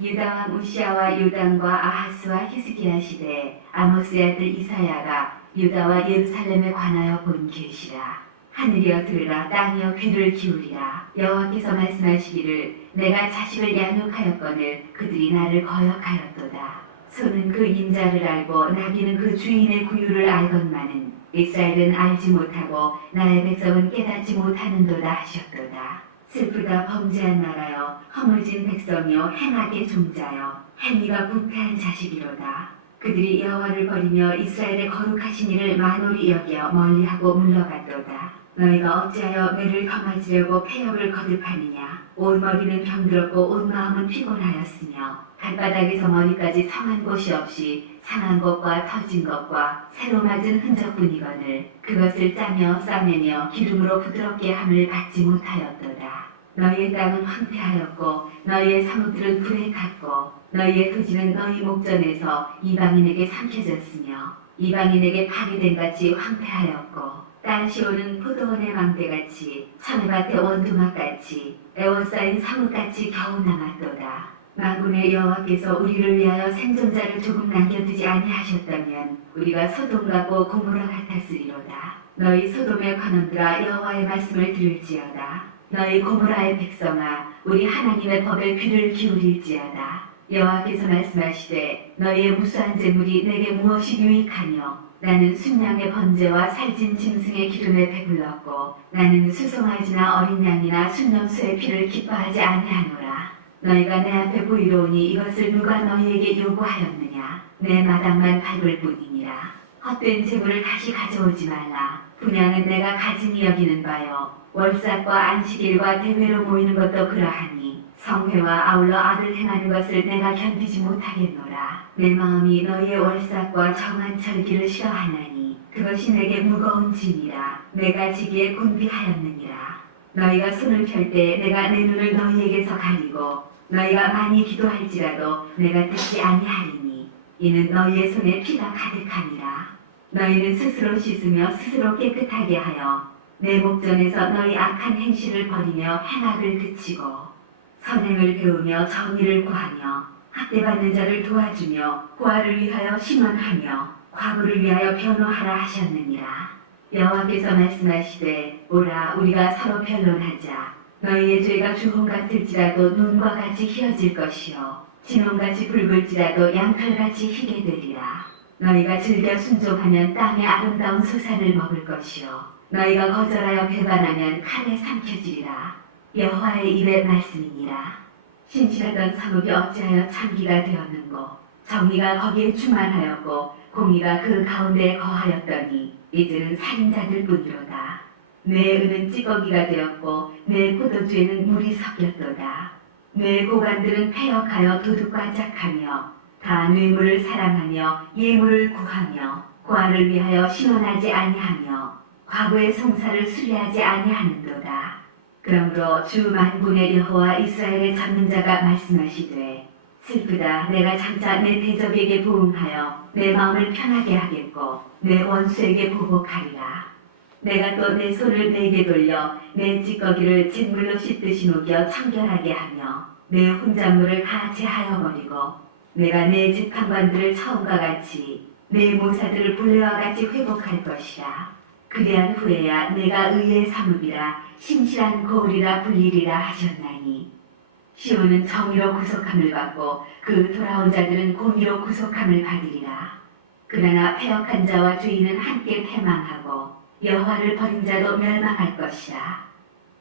유다 왕 우시아와 요담과 아하스와 히스기야 시대에 아모스의 아들 이사야가 유다와 예루살렘에 관하여 본 계시라. 하늘이여 들으라, 땅이여 귀를 기울이라. 여호와께서 말씀하시기를 내가 자식을 양육하였거늘 그들이 나를 거역하였도다. 소는 그 인자를 알고 나귀는 그 주인의 구유를 알건만은 이스라엘은 알지 못하고 나의 백성은 깨닫지 못하는도다 하셨도다. 슬프다 범죄한 나라여, 허물진 백성이여, 행악의 종자여, 행위가 부패한 자식이로다. 그들이 여호와를 버리며 이스라엘의 거룩하신 이를 만홀히 여겨 멀리하고 물러갔도다. 너희가 어찌하여 매를 감아지려고 폐역을 거듭하느냐. 온 머리는 병들었고 온 마음은 피곤하였으며 발바닥에서 머리까지 성한 곳이 없이 상한 것과 터진 것과 새로 맞은 흔적뿐이거늘 그것을 짜며 싸매며 기름으로 부드럽게 함을 받지 못하였도다. 너희의 땅은 황폐하였고 너희의 사무들은 불에 탔고 너희의 토지는 너희 목전에서 이방인에게 삼켜졌으며 이방인에게 파괴된 같이 황폐하였고 땅 시온은 포도원의 망대같이 천혜밭의 원두막같이 에워싸인 사뭇같이 겨우 남았도다. 만군의 여호와께서 우리를 위하여 생존자를 조금 남겨두지 아니하셨다면 우리가 소돔 같고 고모라 같았으리로다. 너희 소돔의 관원들아, 여호와의 말씀을 들을지어다. 너희 고모라의 백성아, 우리 하나님의 법에 귀를 기울일지어다. 여호와께서 말씀하시되 너희의 무수한 재물이 내게 무엇이 유익하며 나는 순양의 번제와 살진 짐승의 기름에 배불렀고 나는 수송아지나 어린 양이나 순염소의 피를 기뻐하지 아니하노라. 너희가 내 앞에 보이로우니 이것을 누가 너희에게 요구하였느냐. 내 마당만 밟을 뿐이니라. 헛된 재물을 다시 가져오지 말라. 분양은 내가 가증히 여기는 바요 월삭과 안식일과 대회로 모이는 것도 그러하니 성회와 아울러 악을 행하는 것을 내가 견디지 못하겠노라. 내 마음이 너희의 월삭과 정한 절기를 싫어하나니 그것이 내게 무거운 짐이라. 내가 지기에 곤비하였느니라. 너희가 손을 펼 때 내가 내 눈을 너희에게서 가리고 너희가 많이 기도할지라도 내가 듣지 아니하리니 이는 너희의 손에 피가 가득하니라. 너희는 스스로 씻으며 스스로 깨끗하게 하여 내 목전에서 너희 악한 행실을 버리며 행악을 그치고 선행을 배우며 정의를 구하며 학대받는 자를 도와주며 고아를 위하여 신원하며 과부를 위하여 변호하라 하셨느니라. 여호와께서 말씀하시되 오라, 우리가 서로 변론하자. 너희의 죄가 주홍 같을지라도 눈과 같이 희어질 것이요 진홍같이 붉을지라도 양털같이 희게 되리라. 너희가 즐겨 순종하면 땅의 아름다운 소산을 먹을 것이요 너희가 거절하여 배반하면 칼에 삼켜지리라. 여호와의 입의 말씀이니라. 신실하던 성읍이 어찌하여 창기가 되었는고 정의가 거기에 충만하였고 공의가 그 가운데에 거하였더니 이제는 살인자들 뿐이로다. 내 은은 찌꺼기가 되었고 내 포도주에는 물이 섞였도다. 내 고관들은 패역하여 도둑과 짝하며 다 뇌물을 사랑하며 예물을 구하며 고아를 위하여 신원하지 아니하며 과거의 송사를 수리하지 아니하는도다. 그러므로 주 만군의 여호와 이스라엘의 전능자가 말씀하시되 슬프다, 내가 장차 내 대적에게 보응하여 내 마음을 편하게 하겠고 내 원수에게 보복하리라. 내가 또 내 손을 내게 돌려 내 찌꺼기를 진물로 씻듯이 녹여 청결하게 하며 내 혼잣물을 다 제하여 버리고 내가 내 집판관들을 처음과 같이 내 모사들을 본래와 같이 회복할 것이라. 그리한 후에야 내가 의의 삼음이라 신실한 거울이라 불리리라 하셨나니 시온은 정의로 구속함을 받고 그 돌아온 자들은 공의로 구속함을 받으리라. 그러나 패역한 자와 주인은 함께 패망하고 여호와를 버린 자도 멸망할 것이라.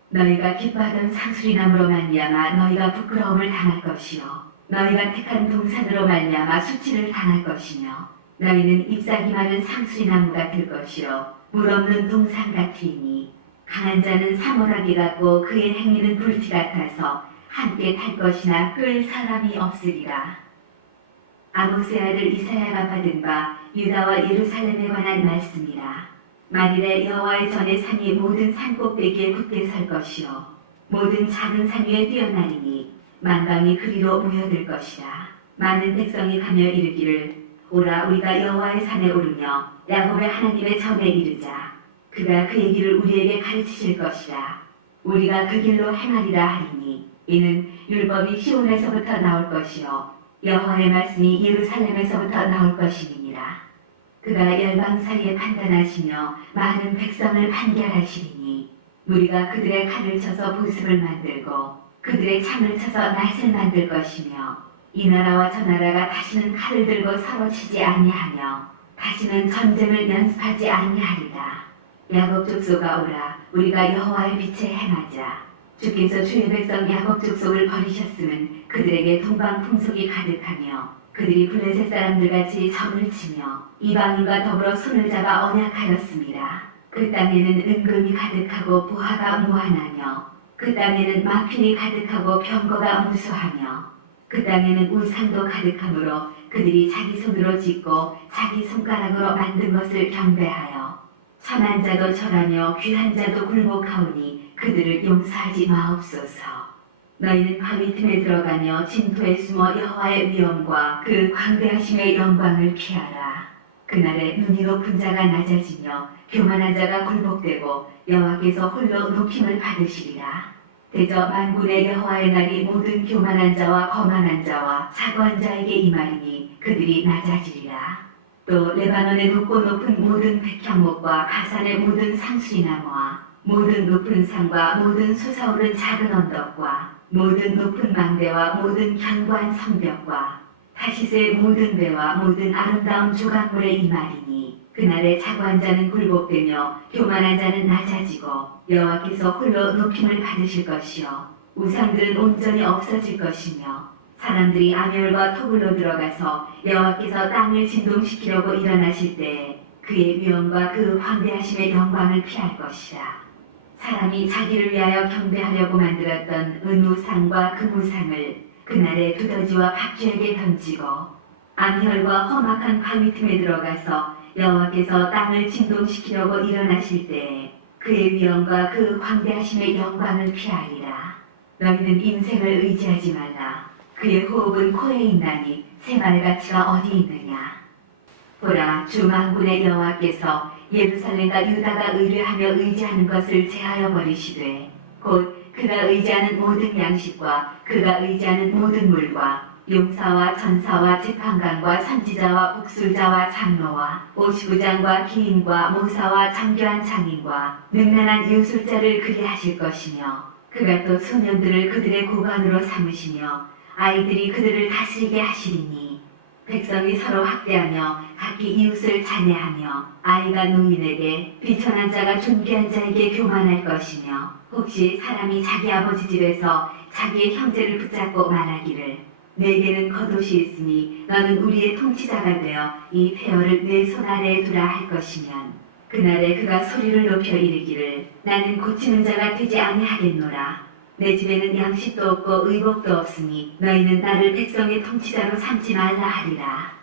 너희가 기뻐하던 상수리나무로 말미암아 너희가 부끄러움을 당할 것이요 너희가 택한 동산으로 말미암아 수치를 당할 것이며 너희는 잎사귀 마른 상수리나무 같을 것이요 물 없는 동산 같으니 강한 자는 사모라기 같고 그의 행위는 불티 같아서 함께 탈 것이나 끌 사람이 없으리라. 아모스의 아들 이사야가 받은 바 유다와 예루살렘에 관한 말씀이라. 만일에 여호와의 전에 산이 모든 산 꼭대기에 굳게 설 것이요 모든 작은 산 위에 뛰어나리니 만방이 그리로 모여들 것이라. 많은 백성이 가며 이르기를 오라, 우리가 여호와의 산에 오르며 야곱의 하나님의 전에 이르자. 그가 그의 길을 우리에게 가르치실 것이라. 우리가 그 길로 행하리라 하리니 이는 율법이 시온에서부터 나올 것이요 여호와의 말씀이 예루살렘에서부터 나올 것임이니라. 그가 열방 사이에 판단하시며 많은 백성을 판결하시리니 무리가 그들의 칼을 쳐서 보습을 만들고 그들의 창을 쳐서 낫을 만들 것이며 이 나라와 저 나라가 다시는 칼을 들고 서로 치지 아니하며 다시는 전쟁을 연습하지 아니하리라. 야곱 족속아 오라, 우리가 여호와의 빛에 행하자. 주께서 주의 백성 야곱 족속을 버리셨음은 그들에게 동방 풍속이 가득하며 그들이 블레셋 사람들같이 점을 치며 이방인과 더불어 손을 잡아 언약하였습니다. 그 땅에는 은금이 가득하고 보화가 무한하며 그 땅에는 마필이 가득하고 병거가 무수하며 그 땅에는 우상도 가득하므로 그들이 자기 손으로 짓고 자기 손가락으로 만든 것을 경배하여 천한 자도 절하며 귀한 자도 굴복하오니 그들을 용서하지 마옵소서. 너희는 바위 틈에 들어가며 진토에 숨어 여호와의 위엄과 그 광대하심의 영광을 피하라. 그날에 눈이 높은 자가 낮아지며 교만한 자가 굴복되고 여호와께서 홀로 높임을 받으시리라. 대저 만군의 여호와의 날이 모든 교만한 자와 거만한 자와 사고한 자에게 임하리니 그들이 낮아지리라. 또 레바논의 높고 높은 모든 백향목과 바산의 모든 상수리나무와 모든 높은 산과 모든 솟아오른 작은 언덕과 모든 높은 망대와 모든 견고한 성벽과 타시스의 모든 배와 모든 아름다운 조각물에 임하리니 그날에 자고한 자는 굴복되며 교만한 자는 낮아지고 여호와께서 홀로 높임을 받으실 것이요 우상들은 온전히 없어질 것이며 사람들이 아멸과 토굴로 들어가서 여호와께서 땅을 진동시키려고 일어나실 때에 그의 위엄과 그 광대하심의 영광을 피할 것이라. 사람이 자기를 위하여 경배하려고 만들었던 은우상과 금우상을 그날에 두더지와 박쥐에게 던지고 암혈과 험악한 바위 틈에 들어가서 여호와께서 땅을 진동시키려고 일어나실 때에 그의 위엄과 그 광대하심의 영광을 피하리라. 너희는 인생을 의지하지 말라. 그의 호흡은 코에 있나니 새말가치가 어디 있느냐. 보라, 주 만군의 여호와께서 예루살렘과 유다가 의뢰하며 의지하는 것을 제하여 버리시되 곧 그가 의지하는 모든 양식과 그가 의지하는 모든 물과 용사와 전사와 재판관과 선지자와 복술자와 장로와 오시부장과 기인과 모사와 정교한 장인과 능란한 유술자를 그리하실 것이며 그가 또 소년들을 그들의 고관으로 삼으시며 아이들이 그들을 다스리게 하시리니 백성이 서로 학대하며 각기 이웃을 잔해하며 아이가 노인에게 비천한 자가 존귀한 자에게 교만할 것이며 혹시 사람이 자기 아버지 집에서 자기의 형제를 붙잡고 말하기를 내게는 겉옷이 있으니 너는 우리의 통치자가 되어 이 폐허를 내 손 아래에 두라 할 것이면 그날에 그가 소리를 높여 이르기를 나는 고치는 자가 되지 아니하겠노라. 내 집에는 양식도 없고 의복도 없으니 너희는 나를 백성의 통치자로 삼지 말라 하리라.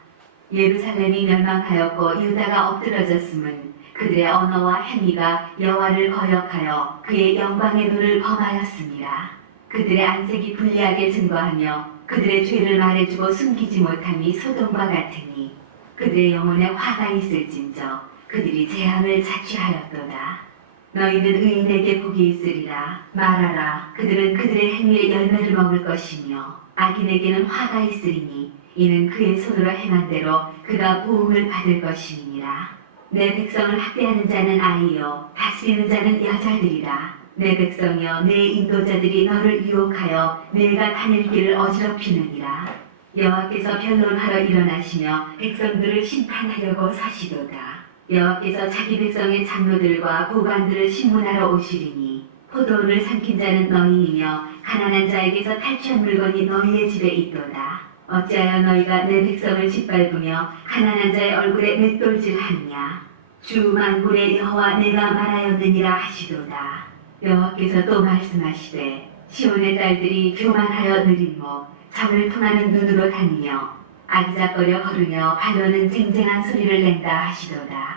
예루살렘이 멸망하였고 유다가 엎드러졌음은 그들의 언어와 행위가 여호와를 거역하여 그의 영광의 눈을 범하였습니다. 그들의 안색이 불리하게 증거하며 그들의 죄를 말해주고 숨기지 못함이 소돔과 같으니 그들의 영혼에 화가 있을진저 그들이 재앙을 자취하였도다. 너희는 의인에게 복이 있으리라. 말하라. 그들은 그들의 행위의 열매를 먹을 것이며 악인에게는 화가 있으리니 이는 그의 손으로 행한 대로 그가 보응을 받을 것임이니라. 내 백성을 학대하는 자는 아이요 다스리는 자는 여자들이라. 내 백성이여 내 인도자들이 너를 유혹하여 내가 다닐 길을 어지럽히느니라. 여호와께서 변론하러 일어나시며 백성들을 심판하려고 사시도다. 여호와께서 자기 백성의 장로들과 고관들을 신문하러 오시리니 포도원을 삼킨 자는 너희이며 가난한 자에게서 탈취한 물건이 너희의 집에 있도다. 어찌하여 너희가 내 백성을 짓밟으며 가난한 자의 얼굴에 맷돌질하느냐. 주 만군의 여호와 내가 말하였느니라 하시도다. 여호와께서 또 말씀하시되 시온의 딸들이 교만하여 느린 목 적을 통하는 눈으로 다니며 아기작거려 걸으며 발로는 쟁쟁한 소리를 낸다 하시도다.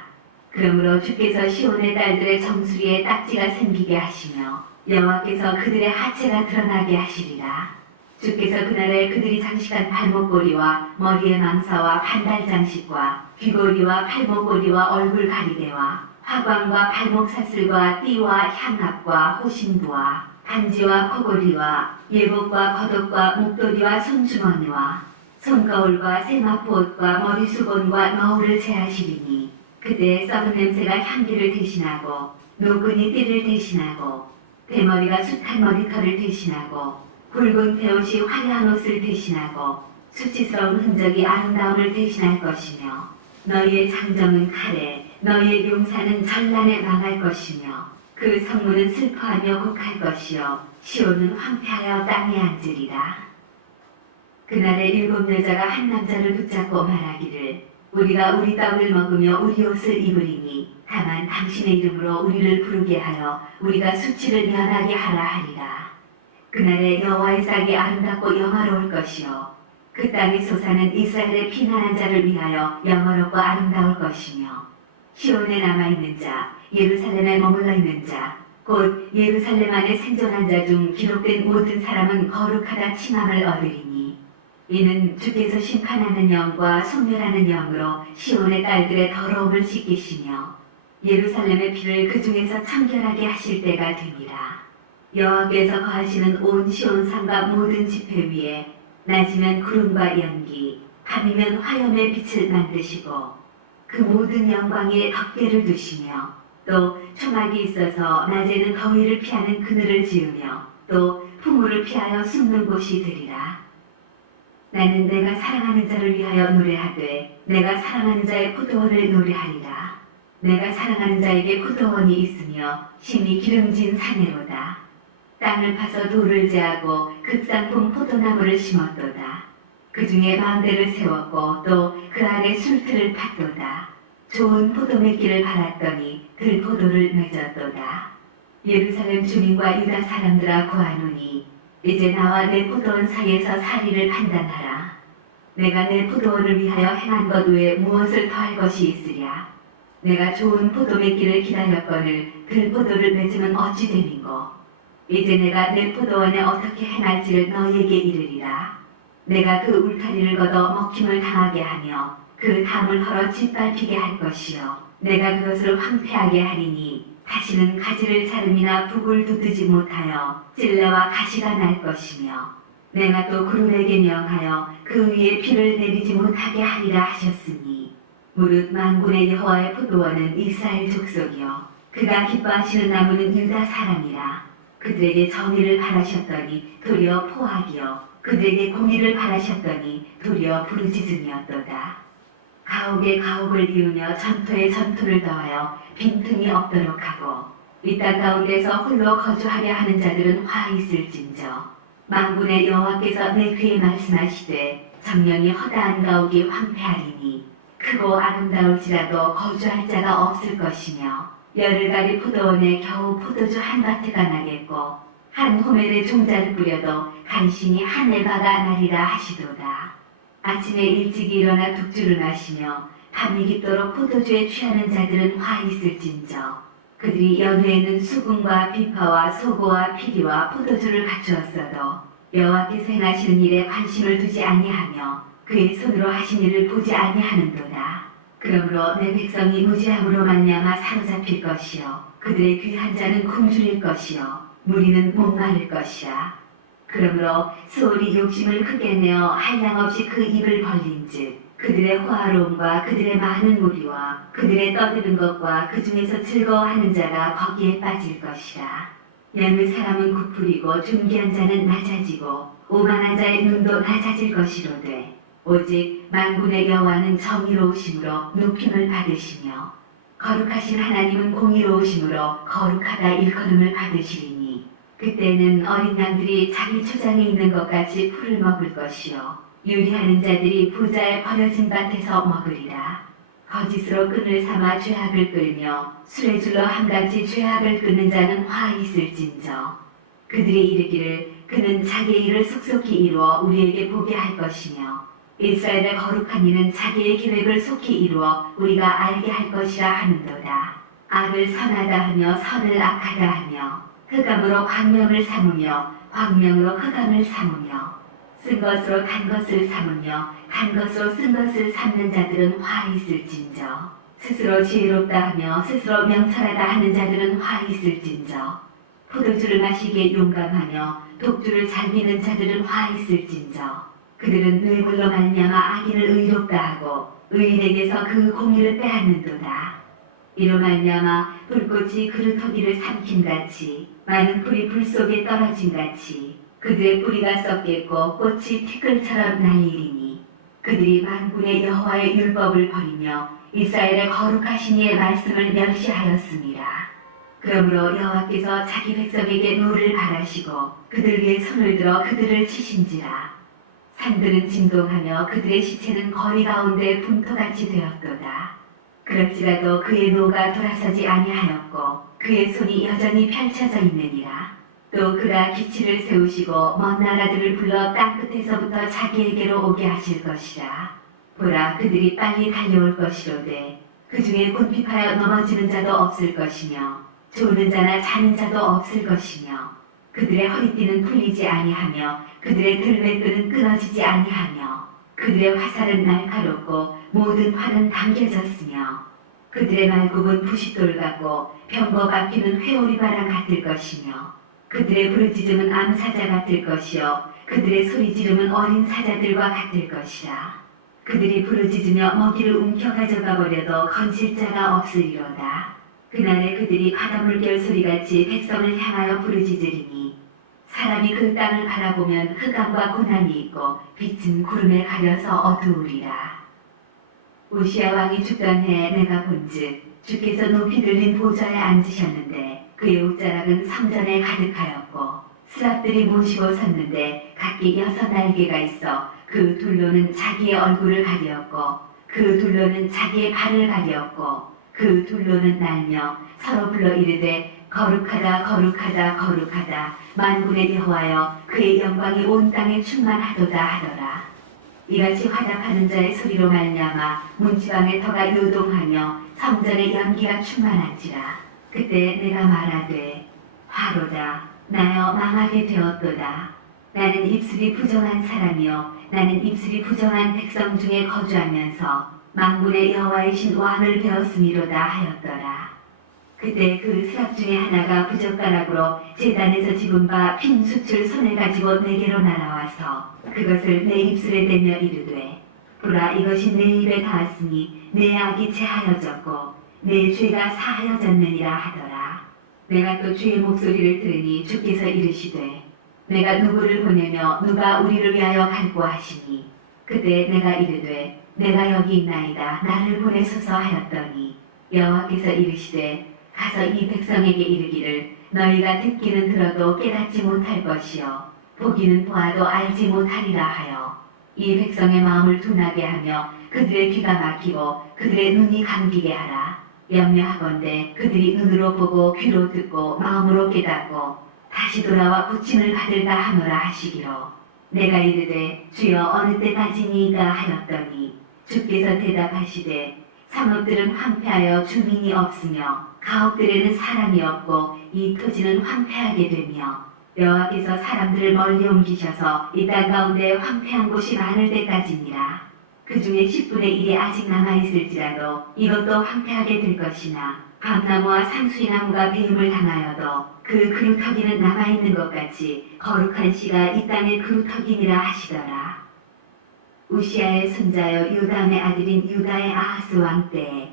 그러므로 주께서 시온의 딸들의 정수리에 딱지가 생기게 하시며 여호와께서 그들의 하체가 드러나게 하시리라. 주께서 그날에 그들이 장식한 발목고리와 머리의 망사와 반달 장식과 귀고리와 팔목고리와 얼굴 가리개와 화관과 발목 사슬과 띠와 향압과 호신부와 반지와 코골이와 예복과 겉옷과 목도리와 손주머니와 손거울과 세마포옷과 머리수건과 너울을 제하시리니 그때 썩은 냄새가 향기를 대신하고 노근이 띠를 대신하고 대머리가 숱한 머리털을 대신하고 굵은 베옷이 화려한 옷을 대신하고 수치스러운 흔적이 아름다움을 대신할 것이며 너희의 장정은 칼에 너희의 용사는 전란에 망할 것이며 그 성문은 슬퍼하며 곡할 것이요 시온은 황폐하여 땅에 앉으리라. 그날에 7 여자가 한 남자를 붙잡고 말하기를 우리가 우리 떡을 먹으며 우리 옷을 입으리니 다만 당신의 이름으로 우리를 부르게 하여 우리가 수치를 면하게 하라 하리라. 그날에 여호와의 싹이 아름답고 영화로울 것이요 그 땅의 소사는 이스라엘의 피난한 자를 위하여 영화롭고 아름다울 것이며 시온에 남아있는 자 예루살렘에 머물러 있는 자 곧 예루살렘 안에 생존한 자 중 기록된 모든 사람은 거룩하다 칭함을 얻으리니 이는 주께서 심판하는 영과 소멸하는 영으로 시온의 딸들의 더러움을 씻기시며 예루살렘의 피를 그 중에서 청결하게 하실 때가 됩니다. 여호와께서 거하시는 온 시온 산과 모든 지폐 위에 낮이면 구름과 연기, 밤이면 화염의 빛을 만드시고 그 모든 영광에 덮개를 두시며 또 초막이 있어서 낮에는 더위를 피하는 그늘을 지으며 또 풍물을 피하여 숨는 곳이 되리라. 나는 내가 사랑하는 자를 위하여 노래하되 내가 사랑하는 자의 포도원을 노래하리라. 내가 사랑하는 자에게 포도원이 있으며 심히 기름진 산에로다. 땅을 파서 돌을 제하고 극상품 포도나무를 심었도다. 그 중에 망대를 세웠고 또 그 아래 술틀을 팠도다. 좋은 포도맺기를 바랐더니 들포도를 맺었도다. 예루살렘 주민과 유다 사람들아 구하노니 이제 나와 내 포도원 사이에서 사리를 판단하라. 내가 내 포도원을 위하여 행한 것 외에 무엇을 더할 것이 있으랴. 내가 좋은 포도맺기를 기다렸거늘 들포도를 맺으면 어찌 됨인고. 이제 내가 내 포도원에 어떻게 행할지를 너희에게 이르리라. 내가 그 울타리를 걷어 먹힘을 당하게 하며 그 담을 헐어 짓밟히게 할 것이요 내가 그것을 황폐하게 하리니 다시는 가지를 자름이나 북을 돋우지 못하여 찔레와 가시가 날 것이며 내가 또 구름에게 명하여 그 위에 비를 내리지 못하게 하리라 하셨으니 무릇 만군의 여호와의 포도원은 이스라엘 족속이요 그가 기뻐하시는 나무는 유다 사람이라. 그들에게 정의를 바라셨더니 도리어 포악이요 그들에게 공의를 바라셨더니 도리어 부르짖음이었도다. 가옥에 가옥을 이으며 전토에 전토를 더하여 빈틈이 없도록 하고 이 땅 가운데서 홀로 거주하려 하는 자들은 화 있을진저 만군의 여호와께서 내 귀에 말씀하시되 정령이 허다한 가옥이 황폐하리니 크고 아름다울지라도 거주할 자가 없을 것이며 열흘가리 포도원에 겨우 포도주 한 바트가 나겠고 한 호멜에 종자를 뿌려도 간신히 한 에바가 나리라 하시도다. 아침에 일찍 일어나 독주를 마시며 밤이 깊도록 포도주에 취하는 자들은 화 있을진저 그들이 연회에는 수금과 비파와 소고와 피리와 포도주를 갖추었어도 여호와께서 행하시는 일에 관심을 두지 아니하며 그의 손으로 하신 일을 보지 아니하는도다. 그러므로 내 백성이 무지함으로 말미암아 사로잡힐 것이요 그들의 귀한 자는 굶주릴 것이요 무리는 목마를 것이야. 그러므로 스올이 욕심을 크게 내어 한량없이 그 입을 벌린즉 그들의 호화로움과 그들의 많은 무리와 그들의 떠드는 것과 그 중에서 즐거워하는 자가 거기에 빠질 것이라. 양의 사람은 구풀이고 존귀한 자는 낮아지고 오만한 자의 눈도 낮아질 것이로되 오직 만군의 여호와는 정의로우심으로 높임을 받으시며 거룩하신 하나님은 공의로우심으로 거룩하다 일컬음을 받으시리니 그때는 어린 양들이 자기 초장에 있는 것 같이 풀을 먹을 것이요 유리하는 자들이 부자의 버려진 밭에서 먹으리라. 거짓으로 끈을 삼아 죄악을 끌며 수레줄로 함같이 죄악을 끊는 자는 화 있을진저 그들이 이르기를 그는 자기의 일을 속속히 이루어 우리에게 보게 할 것이며 이스라엘의 거룩한 이는 자기의 계획을 속히 이루어 우리가 알게 할 것이라 하는도다. 악을 선하다 하며 선을 악하다 하며 흑암으로 광명을 삼으며 광명으로 흑암을 삼으며 쓴 것으로 단 것을 삼으며 단 것으로 쓴 것을 삼는 자들은 화 있을진저 스스로 지혜롭다 하며 스스로 명철하다 하는 자들은 화 있을진저 포도주를 마시기에 용감하며 독주를 잘 비는 자들은 화 있을진저. 그들은 뇌물로 말미암아 악인을 의롭다 하고 의인에게서 그 공의를 빼앗는도다. 이로 말미암아 불꽃이 그루터기를 삼킨같이 많은 불이 불 속에 떨어진같이 그들의 뿌리가 썩겠고 꽃이 티끌처럼 날리리니 그들이 만군의 여호와의 율법을 버리며 이스라엘의 거룩하신 이의 말씀을 멸시하였습니다. 그러므로 여호와께서 자기 백성에게 노를 바라시고 그들 위에 손을 들어 그들을 치신지라. 산들은 진동하며 그들의 시체는 거리 가운데 분토같이 되었도다. 그럴지라도 그의 노가 돌아서지 아니하였고 그의 손이 여전히 펼쳐져 있느니라. 또 그가 기치를 세우시고 먼 나라들을 불러 땅끝에서부터 자기에게로 오게 하실 것이라. 보라, 그들이 빨리 달려올 것이로되 그 중에 궁핍하여 넘어지는 자도 없을 것이며 조는 자나 자는 자도 없을 것이며 그들의 허리띠는 풀리지 아니하며 그들의 들매끈은 끊어지지 아니하며 그들의 화살은 날카롭고 모든 활은 당겨졌으며 그들의 말굽은 부싯돌 같고 병거 바퀴는 회오리바람 같을 것이며 그들의 부르짖음은 암사자 같을 것이요 그들의 소리지름은 어린 사자들과 같을 것이라. 그들이 부르짖으며 먹이를 움켜 가져가 버려도 건질 자가 없으리로다. 그날에 그들이 바닷물결 소리같이 백성을 향하여 부르짖으리니 사람이 그 땅을 바라보면 흑암과 고난이 있고 빛은 구름에 가려서 어두우리라. 우시야 왕이 죽던 해에 내가 본즉 주께서 높이 들린 보좌에 앉으셨는데 그의 옷자락은 성전에 가득하였고 스랍들이 모시고 섰는데 각기 6날개가 있어 그 둘로는 자기의 얼굴을 가리었고 그 둘로는 자기의 발을 가리었고 그 둘로는 날며 서로 불러 이르되 거룩하다 거룩하다 거룩하다 만군의 여호와여 그의 영광이 온 땅에 충만하도다 하더라. 이같이 화답하는 자의 소리로 말미암아 문지방의 터가 요동하며 성전의 연기가 충만한지라. 그때 내가 말하되 화로다 나여 망하게 되었도다. 나는 입술이 부정한 사람이요 나는 입술이 부정한 백성 중에 거주하면서 만군의 여호와이신 왕을 배웠음이로다 하였더라. 그때 그 스랍 중에 하나가 부젓가락으로 제단에서 집은 바 핀 숯을 손에 가지고 내게로 날아와서 그것을 내 입술에 대며 이르되 보라 이것이 내 입에 닿았으니 내 악이 제하여졌고 내 죄가 사하여졌느니라 하더라. 내가 또 주의 목소리를 들으니 주께서 이르시되 내가 누구를 보내며 누가 우리를 위하여 갈고 하시니 그때 내가 이르되 내가 여기 있나이다 나를 보내소서 하였더니 여호와께서 이르시되 가서 이 백성에게 이르기를 너희가 듣기는 들어도 깨닫지 못할 것이요 보기는 보아도 알지 못하리라 하여 이 백성의 마음을 둔하게 하며 그들의 귀가 막히고 그들의 눈이 감기게 하라. 염려하건대 그들이 눈으로 보고 귀로 듣고 마음으로 깨닫고 다시 돌아와 고침을 받을까 하노라 하시기로 내가 이르되 주여 어느 때까지니이까 하였더니 주께서 대답하시되 성읍들은 황폐하여 주민이 없으며 가옥들에는 사람이 없고 이 토지는 황폐하게 되며 여호와께서 사람들을 멀리 옮기셔서 이 땅 가운데 황폐한 곳이 많을 때까지니라. 그 중에 10분의 1이 아직 남아있을지라도 이것도 황폐하게 될 것이나 감나무와 상수리나무가 배임을 당하여도 그 그루터기는 남아있는 것 같이 거룩한 씨가 이 땅의 그루터기니라 하시더라. 우시아의 손자여 요담의 아들인 유다의 아하스 왕 때에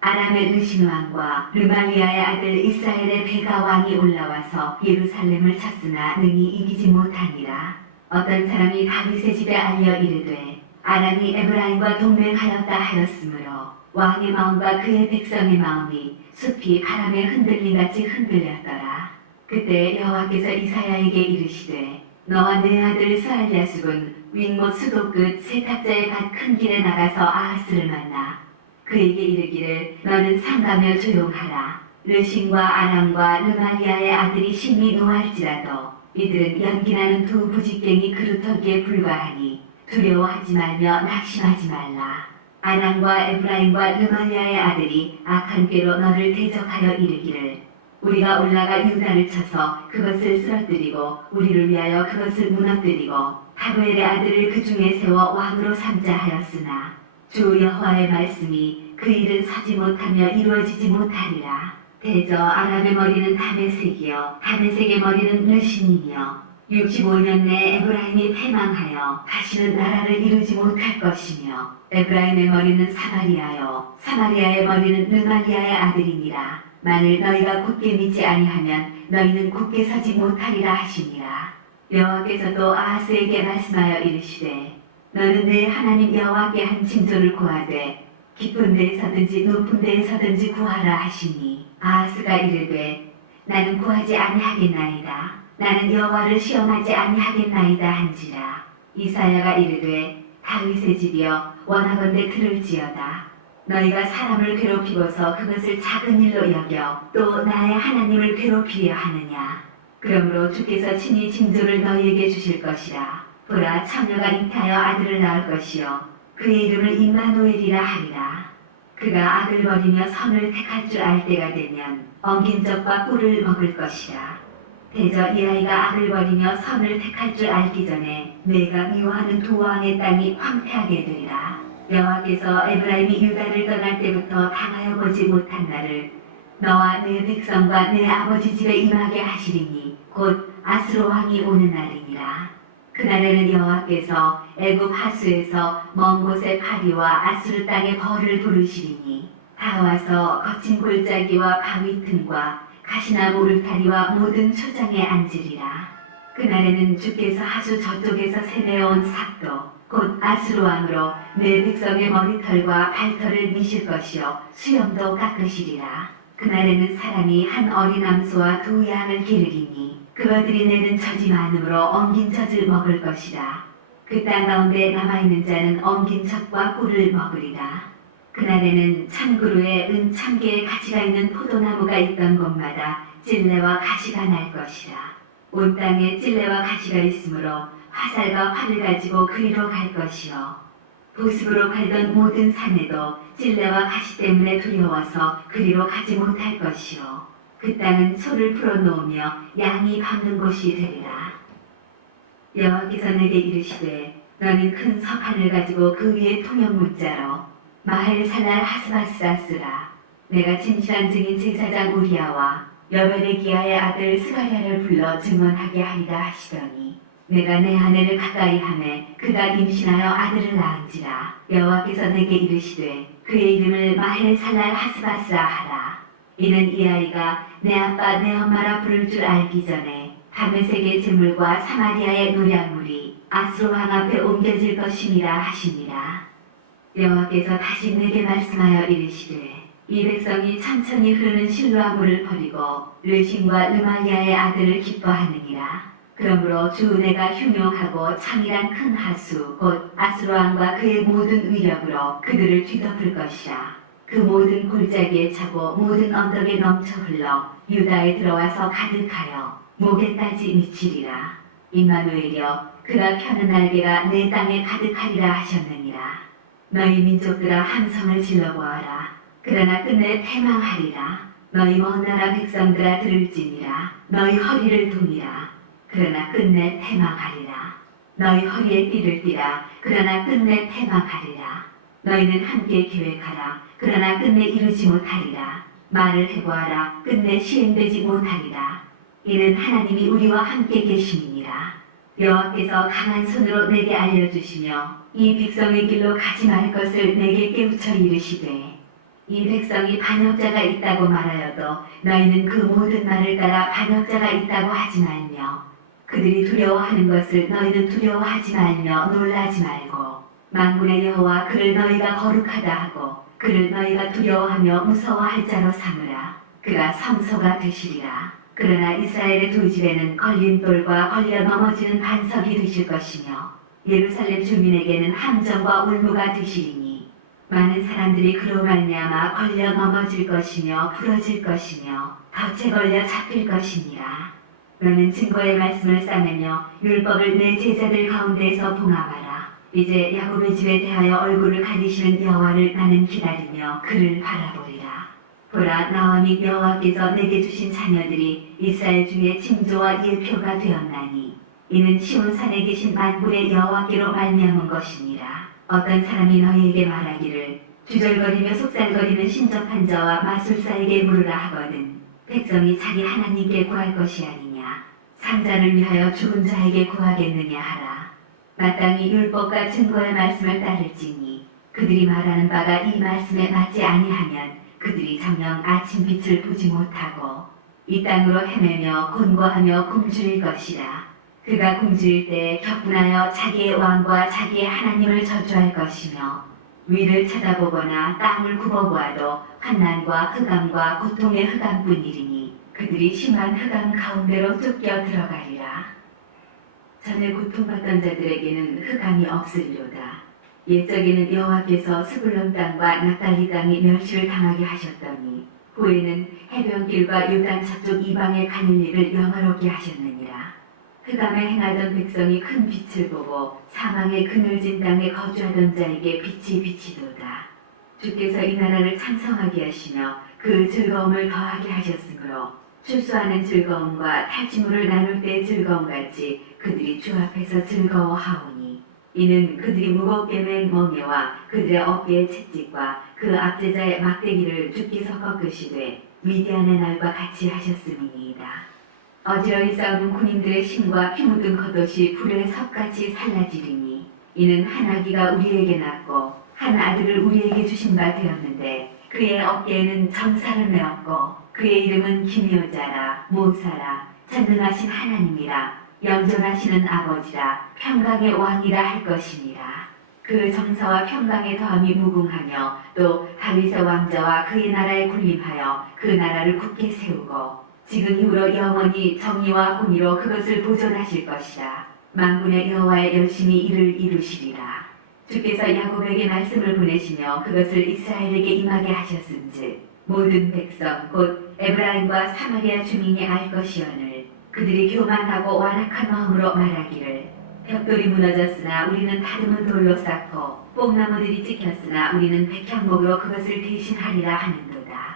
아람의 르신 왕과 르말리아의 아들 이스라엘의 베가 왕이 올라와서 예루살렘을 쳤으나 능히 이기지 못하니라. 어떤 사람이 다윗의 집에 알려 이르되 아람이 에브라임과 동맹하였다 하였으므로 왕의 마음과 그의 백성의 마음이 숲이 바람에 흔들림같이 흔들렸더라. 그때 여호와께서 이사야에게 이르시되 너와 내 아들 스알랴숙은 윗못 수도 끝 세탁자의 밭 큰 길에 나가서 아하스를 만나 그에게 이르기를 너는 상가며 조용하라. 르신과 아람과 르말리아의 아들이 심히 노할지라도 이들은 연기나는 두 부직갱이 그루터기에 불과하니 두려워하지 말며 낙심하지 말라. 아람과 에브라임과 르말리아의 아들이 악한 꾀로 너를 대적하여 이르기를 우리가 올라가 유다를 쳐서 그것을 쓰러뜨리고 우리를 위하여 그것을 무너뜨리고 다루엘의 아들을 그 중에 세워 왕으로 삼자 하였으나 주 여호와의 말씀이 그 일은 서지 못하며 이루어지지 못하리라. 대저 아람의 머리는 다메섹이요 다메섹의 머리는 르신이며 65년 내 에브라임이 패망하여 다시는 나라를 이루지 못할 것이며 에브라임의 머리는 사마리아요 사마리아의 머리는 르말리아의 아들이니라. 만일 너희가 굳게 믿지 아니하면 너희는 굳게 서지 못하리라 하시니라. 여호와께서 또 아하스에게 말씀하여 이르시되 너는 내 하나님 여호와께 한 징조를 구하되 깊은 데에서든지 높은 데에서든지 구하라 하시니 아하스가 이르되 나는 구하지 아니하겠나이다. 나는 여호와를 시험하지 아니하겠나이다 한지라. 이사야가 이르되 다윗의 집이여 원하건대 들을지어다. 너희가 사람을 괴롭히고서 그것을 작은 일로 여겨 또 나의 하나님을 괴롭히려 하느냐. 그러므로 주께서 친히 징조를 너희에게 주실 것이라. 보라 처녀가 잉타하여 아들을 낳을 것이요 그의 이름을 임마누엘이라 하리라. 그가 악을 버리며 선을 택할 줄 알 때가 되면 엉긴 적과 꿀을 먹을 것이라. 대저 이 아이가 악을 버리며 선을 택할 줄 알기 전에 내가 미워하는 두 왕의 땅이 황폐하게 되리라. 여호와께서 에브라임이 유다를 떠날 때부터 당하여 보지 못한 날을 너와 내 백성과 내 아버지 집에 임하게 하시리니 곧 아스로 왕이 오는 날이니라. 그날에는 여호와께서 애굽 하수에서 먼 곳의 파리와 아수르 땅의 벌을 부르시리니 다 와서 거친 골짜기와 바위 틈과 가시나무 울타리와 모든 초장에 앉으리라. 그날에는 주께서 하수 저쪽에서 세내어온 삭도 곧 아수르 왕으로 내 백성의 머리털과 발털을 미실 것이요 수염도 깎으시리라. 그날에는 사람이 한 어린 암소와 두 양을 기르리니 그것들이 내는 젖이 많으므로 엉긴 젖을 먹을 것이다. 그 땅 가운데 남아있는 자는 엉긴 젖과 꿀을 먹으리라. 그날에는 참그루에 은 1000개의 가지가 있는 포도나무가 있던 곳마다 찔레와 가시가 날 것이라. 온 땅에 찔레와 가시가 있으므로 화살과 활을 가지고 그리로 갈 것이요 보습으로 갈던 모든 산에도 찔레와 가시 때문에 두려워서 그리로 가지 못할 것이요 그 땅은 소를 풀어놓으며 양이 밟는 곳이 되리라. 여호와께서 내게 이르시되 너는 큰 석판을 가지고 그 위에 통역 문자로 마헬살랄 하스바스라 쓰라. 내가 진실한 증인 제사장 우리야와 여베레기야의 아들 스가랴를 불러 증언하게 하리라 하시더니 내가 내 아내를 가까이 하매 그가 임신하여 아들을 낳은지라. 여호와께서 내게 이르시되 그의 이름을 마헬살랄 하스바스라 하라. 이는 이 아이가 내 아빠 내 엄마라 부를 줄 알기 전에 다메섹의 제물과 사마리아의 노략물이 아수르 왕 앞에 옮겨질 것이니라 하시니라. 여호와께서 다시 내게 말씀하여 이르시되 이 백성이 천천히 흐르는 실로아 물을 버리고 르신과 르말리아의 아들을 기뻐하느니라. 그러므로 주 내가 흉용하고 창이란 큰 하수 곧 아수르 왕과 그의 모든 위력으로 그들을 뒤덮을 것이라. 그 모든 골짜기에 차고 모든 언덕에 넘쳐 흘러 유다에 들어와서 가득하여 목에까지 미치리라. 임마누엘이여 그가 펴는 날개가 내 땅에 가득하리라 하셨느니라. 너희 민족들아 함성을 질러보아라. 그러나 끝내 패망하리라. 너희 먼 나라 백성들아 들을지니라. 너희 허리를 동이라. 그러나 끝내 패망하리라. 너희 허리에 띠를 띠라. 그러나 끝내 패망하리라. 너희는 함께 계획하라. 그러나 끝내 이루지 못하리라. 말을 해보아라. 끝내 시행되지 못하리라. 이는 하나님이 우리와 함께 계심이니라. 여호와께서 강한 손으로 내게 알려주시며 이 백성의 길로 가지 말 것을 내게 깨우쳐 이르시되 이 백성이 반역자가 있다고 말하여도 너희는 그 모든 말을 따라 반역자가 있다고 하지 말며 그들이 두려워하는 것을 너희는 두려워하지 말며 놀라지 말고 만군의 여호와 그를 너희가 거룩하다 하고 그를 너희가 두려워하며 무서워할 자로 삼으라. 그가 성소가 되시리라. 그러나 이스라엘의 두 집에는 걸린 돌과 걸려 넘어지는 반석이 되실 것이며 예루살렘 주민에게는 함정과 울무가 되시리니 많은 사람들이 그로 말미암아 걸려 넘어질 것이며 부러질 것이며 덫에 걸려 잡힐 것이니라. 너는 증거의 말씀을 싸매며 율법을 내 제자들 가운데에서 봉합하라. 이제 야곱의 집에 대하여 얼굴을 가리시는 여호와를 나는 기다리며 그를 바라보리라. 보라 나와 및 여호와께서 내게 주신 자녀들이 이스라엘 중에 징조와 예표가 되었나니 이는 시온산에 계신 만군의 여호와께로 말미암은 것이니라. 어떤 사람이 너희에게 말하기를 주절거리며 속살거리는 신접한 자와 마술사에게 물으라 하거든 백성이 자기 하나님께 구할 것이 아니냐. 상자를 위하여 죽은 자에게 구하겠느냐 하라. 마땅히 율법과 증거의 말씀을 따를지니 그들이 말하는 바가 이 말씀에 맞지 아니하면 그들이 정녕 아침 빛을 보지 못하고 이 땅으로 헤매며 곤고하며 굶주릴 것이라. 그가 굶주릴 때 격분하여 자기의 왕과 자기의 하나님을 저주할 것이며 위를 쳐다보거나 땅을 굽어보아도 환난과 흑암과 고통의 흑암뿐이리니 그들이 심한 흑암 가운데로 쫓겨 들어가리라. 전에 고통받던 자들에게는 흑암이 없으리로다. 옛적에는 여호와께서 스불론 땅과 납달리 땅이 멸시를 당하게 하셨더니 후에는 해변길과 요단 저쪽 이방의 갈릴리를 영화롭게 하셨느니라. 흑암에 행하던 백성이 큰 빛을 보고 사망의 그늘진 땅에 거주하던 자에게 빛이 비치도다. 주께서 이 나라를 창성하게 하시며 그 즐거움을 더하게 하셨으므로 출소하는 즐거움과 탈취물을 나눌 때의 즐거움같이 그들이 주 앞에서 즐거워하오니 이는 그들이 무겁게 맨 멍에와 그들의 어깨의 채찍과 그 압제자의 막대기를 주께서 꺾으시되 미디안의 날과 같이 하셨음이니이다. 어지러이 싸우는 군인들의 신과 피 묻은 겉옷이 불의 섭같이 살라지리니 이는 한 아기가 우리에게 낳고 한 아들을 우리에게 주신 바 되었는데 그의 어깨에는 전사를 메었고 그의 이름은 기묘자라 모사라 전능하신 하나님이라 영존하시는 아버지라 평강의 왕이라 할 것이니라. 그 정사와 평강의 더함이 무궁하며 또 다윗의 왕자와 그의 나라에 군림하여 그 나라를 굳게 세우고 지금 이후로 영원히 정의와 공의로 그것을 보존하실 것이라. 만군의 여호와의 열심히 이를 이루시리라. 주께서 야곱에게 말씀을 보내시며 그것을 이스라엘에게 임하게 하셨은즉 모든 백성 곧 에브라임과 사마리아 주민이 알 것이오늘 그들이 교만하고 완악한 마음으로 말하기를 벽돌이 무너졌으나 우리는 다듬은 돌로 쌓고 뽕나무들이 찍혔으나 우리는 백향목으로 그것을 대신하리라 하는도다.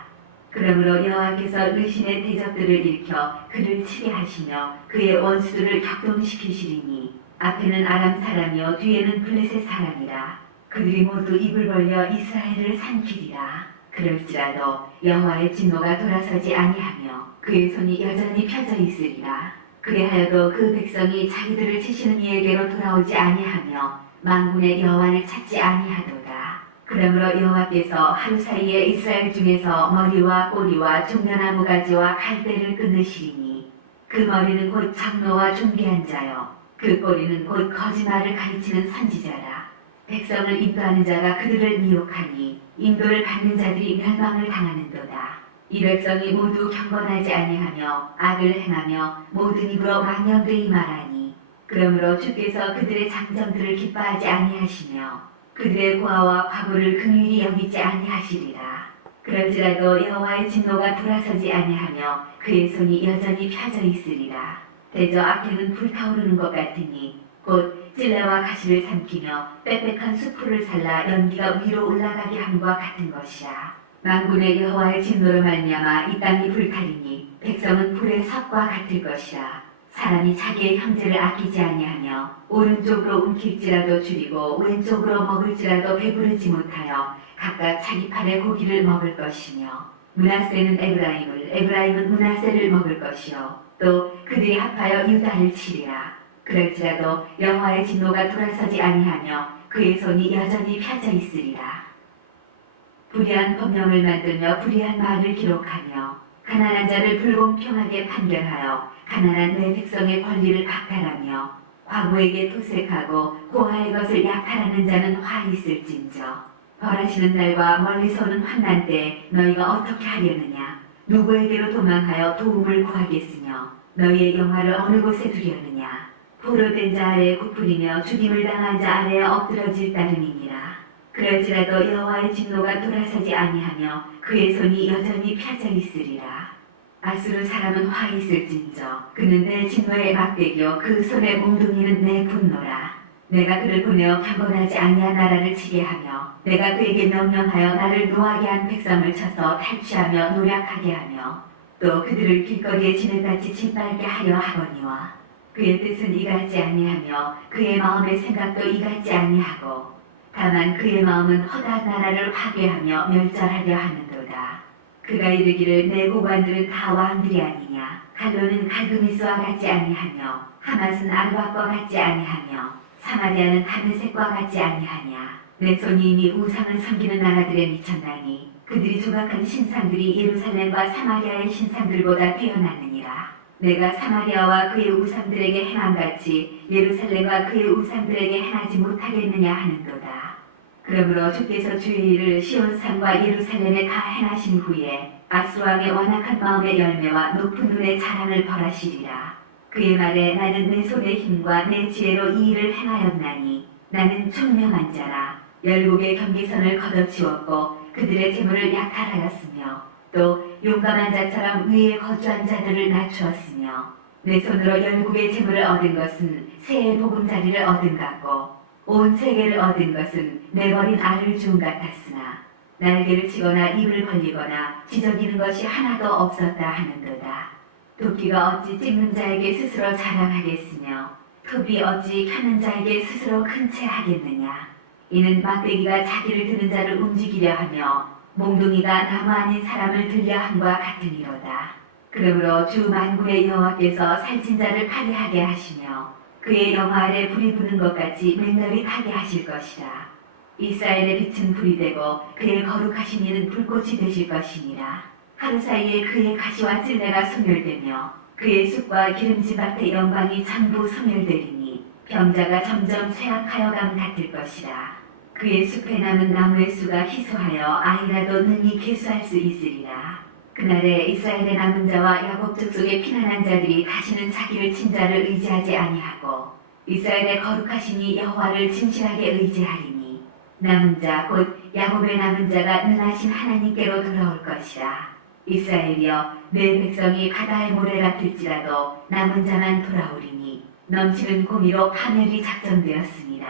그러므로 여호와께서 의신의 대적들을 일으켜 그를 치게 하시며 그의 원수들을 격동시키시리니 앞에는 아람 사람이요 뒤에는 블레셋 사람이라. 그들이 모두 입을 벌려 이스라엘을 삼키리라. 그럴지라도 여호와의 진노가 돌아서지 아니하며 그의 손이 여전히 펴져 있으리라. 그리하여도 그 백성이 자기들을 치시는 이에게로 돌아오지 아니하며 만군의 여호와를 찾지 아니하도다. 그러므로 여호와께서 하루 사이에 이스라엘 중에서 머리와 꼬리와 종려나무 가지와 갈대를 끊으시리니 그 머리는 곧 장로와 존귀한 자요 그 꼬리는 곧 거짓말을 가르치는 선지자라. 백성을 인도하는 자가 그들을 미혹하니 인도를 받는 자들이 멸망을 당하는도다. 이 백성이 모두 경건하지 아니하며 악을 행하며 모든 입으로 망령되이 말하니 그러므로 주께서 그들의 장정들을 기뻐하지 아니하시며 그들의 고아와 과부를 긍휼히 여기지 아니하시리라. 그럴지라도 여호와의 진노가 돌아서지 아니하며 그의 손이 여전히 펴져 있으리라. 대저 앞에는 불타오르는 것 같으니 곧 찔레와 가시를 삼키며 빽빽한 수풀을 살라 연기가 위로 올라가게 함과 같은 것이라. 만군의 여호와의 진노로 말미암아 이 땅이 불타리니 백성은 불의 섭과 같을 것이라. 사람이 자기의 형제를 아끼지 아니하며 오른쪽으로 움킬지라도 줄이고 왼쪽으로 먹을지라도 배부르지 못하여 각각 자기 팔의 고기를 먹을 것이며 므낫세는 에브라임을 에브라임은 므낫세를 먹을 것이요 또 그들이 합하여 유다를 치리라. 그럴지라도 여호와의 진노가 돌아서지 아니하며 그의 손이 여전히 펴져 있으리라. 불의한 법령을 만들며 불의한 말을 기록하며 가난한 자를 불공평하게 판결하여 가난한 내 백성의 권리를 박탈하며 과부에게 토색하고 고아의 것을 약탈하는 자는 화 있을진저. 벌하시는 날과 멀리서 오는 환난 때에 너희가 어떻게 하려느냐. 누구에게로 도망하여 도움을 구하겠으며 너희의 영화를 어느 곳에 두려느냐. 포로된 자 아래에 굽부리며 죽임을 당한 자 아래에 엎드러질 따름이니라. 그럴지라도 여호와의 진노가 돌아서지 아니하며 그의 손이 여전히 펴져 있으리라. 아수르 사람은 화 있을진저. 그는 내 진노의 막대기요 그 손의 몽둥이는 내 분노라. 내가 그를 보내어 경건하지 아니한 나라를 치게 하며 내가 그에게 명령하여 나를 노하게 한 백성을 쳐서 탈취하며 노략하게 하며 또 그들을 길거리에 진흙같이 짓밟게 하려 하거니와 그의 뜻은 이같지 아니하며 그의 마음의 생각도 이같지 아니하고 다만 그의 마음은 허다한 나라를 파괴하며 멸절하려 하는도다. 그가 이르기를 내 고관들은 다 왕들이 아니냐. 갈로는 갈그미스와 같지 아니하며 하맛은 아르밧과 같지 아니하며 사마리아는 다메섹과 같지 아니하냐. 내 손이 이미 우상을 섬기는 나라들에 미쳤나니 그들이 조각한 신상들이 예루살렘과 사마리아의 신상들보다 뛰어났느니라. 내가 사마리아와 그의 우상들에게 행함같이 예루살렘과 그의 우상들에게 행하지 못하겠느냐 하는도다. 그러므로 주께서 주의 일을 시온산과 예루살렘에 다 행하신 후에 아수르왕의 완악한 마음의 열매와 높은 눈의 자랑을 벌하시리라. 그의 말에 나는 내 손의 힘과 내 지혜로 이 일을 행하였나니 나는 총명한 자라. 열국의 경계선을 걷어치웠고 그들의 재물을 약탈하였으며 또 용감한 자처럼 위에 거주한 자들을 낮추었으며 내 손으로 열국의 재물을 얻은 것은 새의 보금자리를 얻은 같고 온 세계를 얻은 것은 내버린 알을 주음 같았으나 날개를 치거나 입을 벌리거나 지저귀는 것이 하나도 없었다 하는도다. 도끼가 어찌 찍는 자에게 스스로 자랑하겠으며 톱이 어찌 켜는 자에게 스스로 큰 채 하겠느냐. 이는 막대기가 자기를 드는 자를 움직이려 하며 몽둥이가 나무 아닌 사람을 들려 함과 같으니로다. 그러므로 주 만군의 여호와께서 살찐 자를 파리하게 하시며 그의 영화 아래 불이 부는 것 같이 맹렬히 타게 하실 것이라. 이스라엘의 빛은 불이 되고 그의 거룩하신 이는 불꽃이 되실 것이니라. 하루 사이에 그의 가시와 찔레가 소멸되며 그의 숲과 기름진 밭의 영광이 전부 소멸되리니 병자가 점점 쇠약하여 감 같을 것이라. 그의 숲에 남은 나무의 수가 희소하여 아이라도 능히 계수할 수 있으리라. 그날에 이스라엘의 남은 자와 야곱 족속의 피난한 자들이 다시는 자기를 친 자를 의지하지 아니하고 이스라엘의 거룩하시니 여호와를 진실하게 의지하리니 남은 자 곧 야곱의 남은 자가 능하신 하나님께로 돌아올 것이라. 이스라엘이여 내 백성이 바다의 모래 같을지라도 남은 자만 돌아오리니 넘치는 공의로 파멸이 작정되었습니다.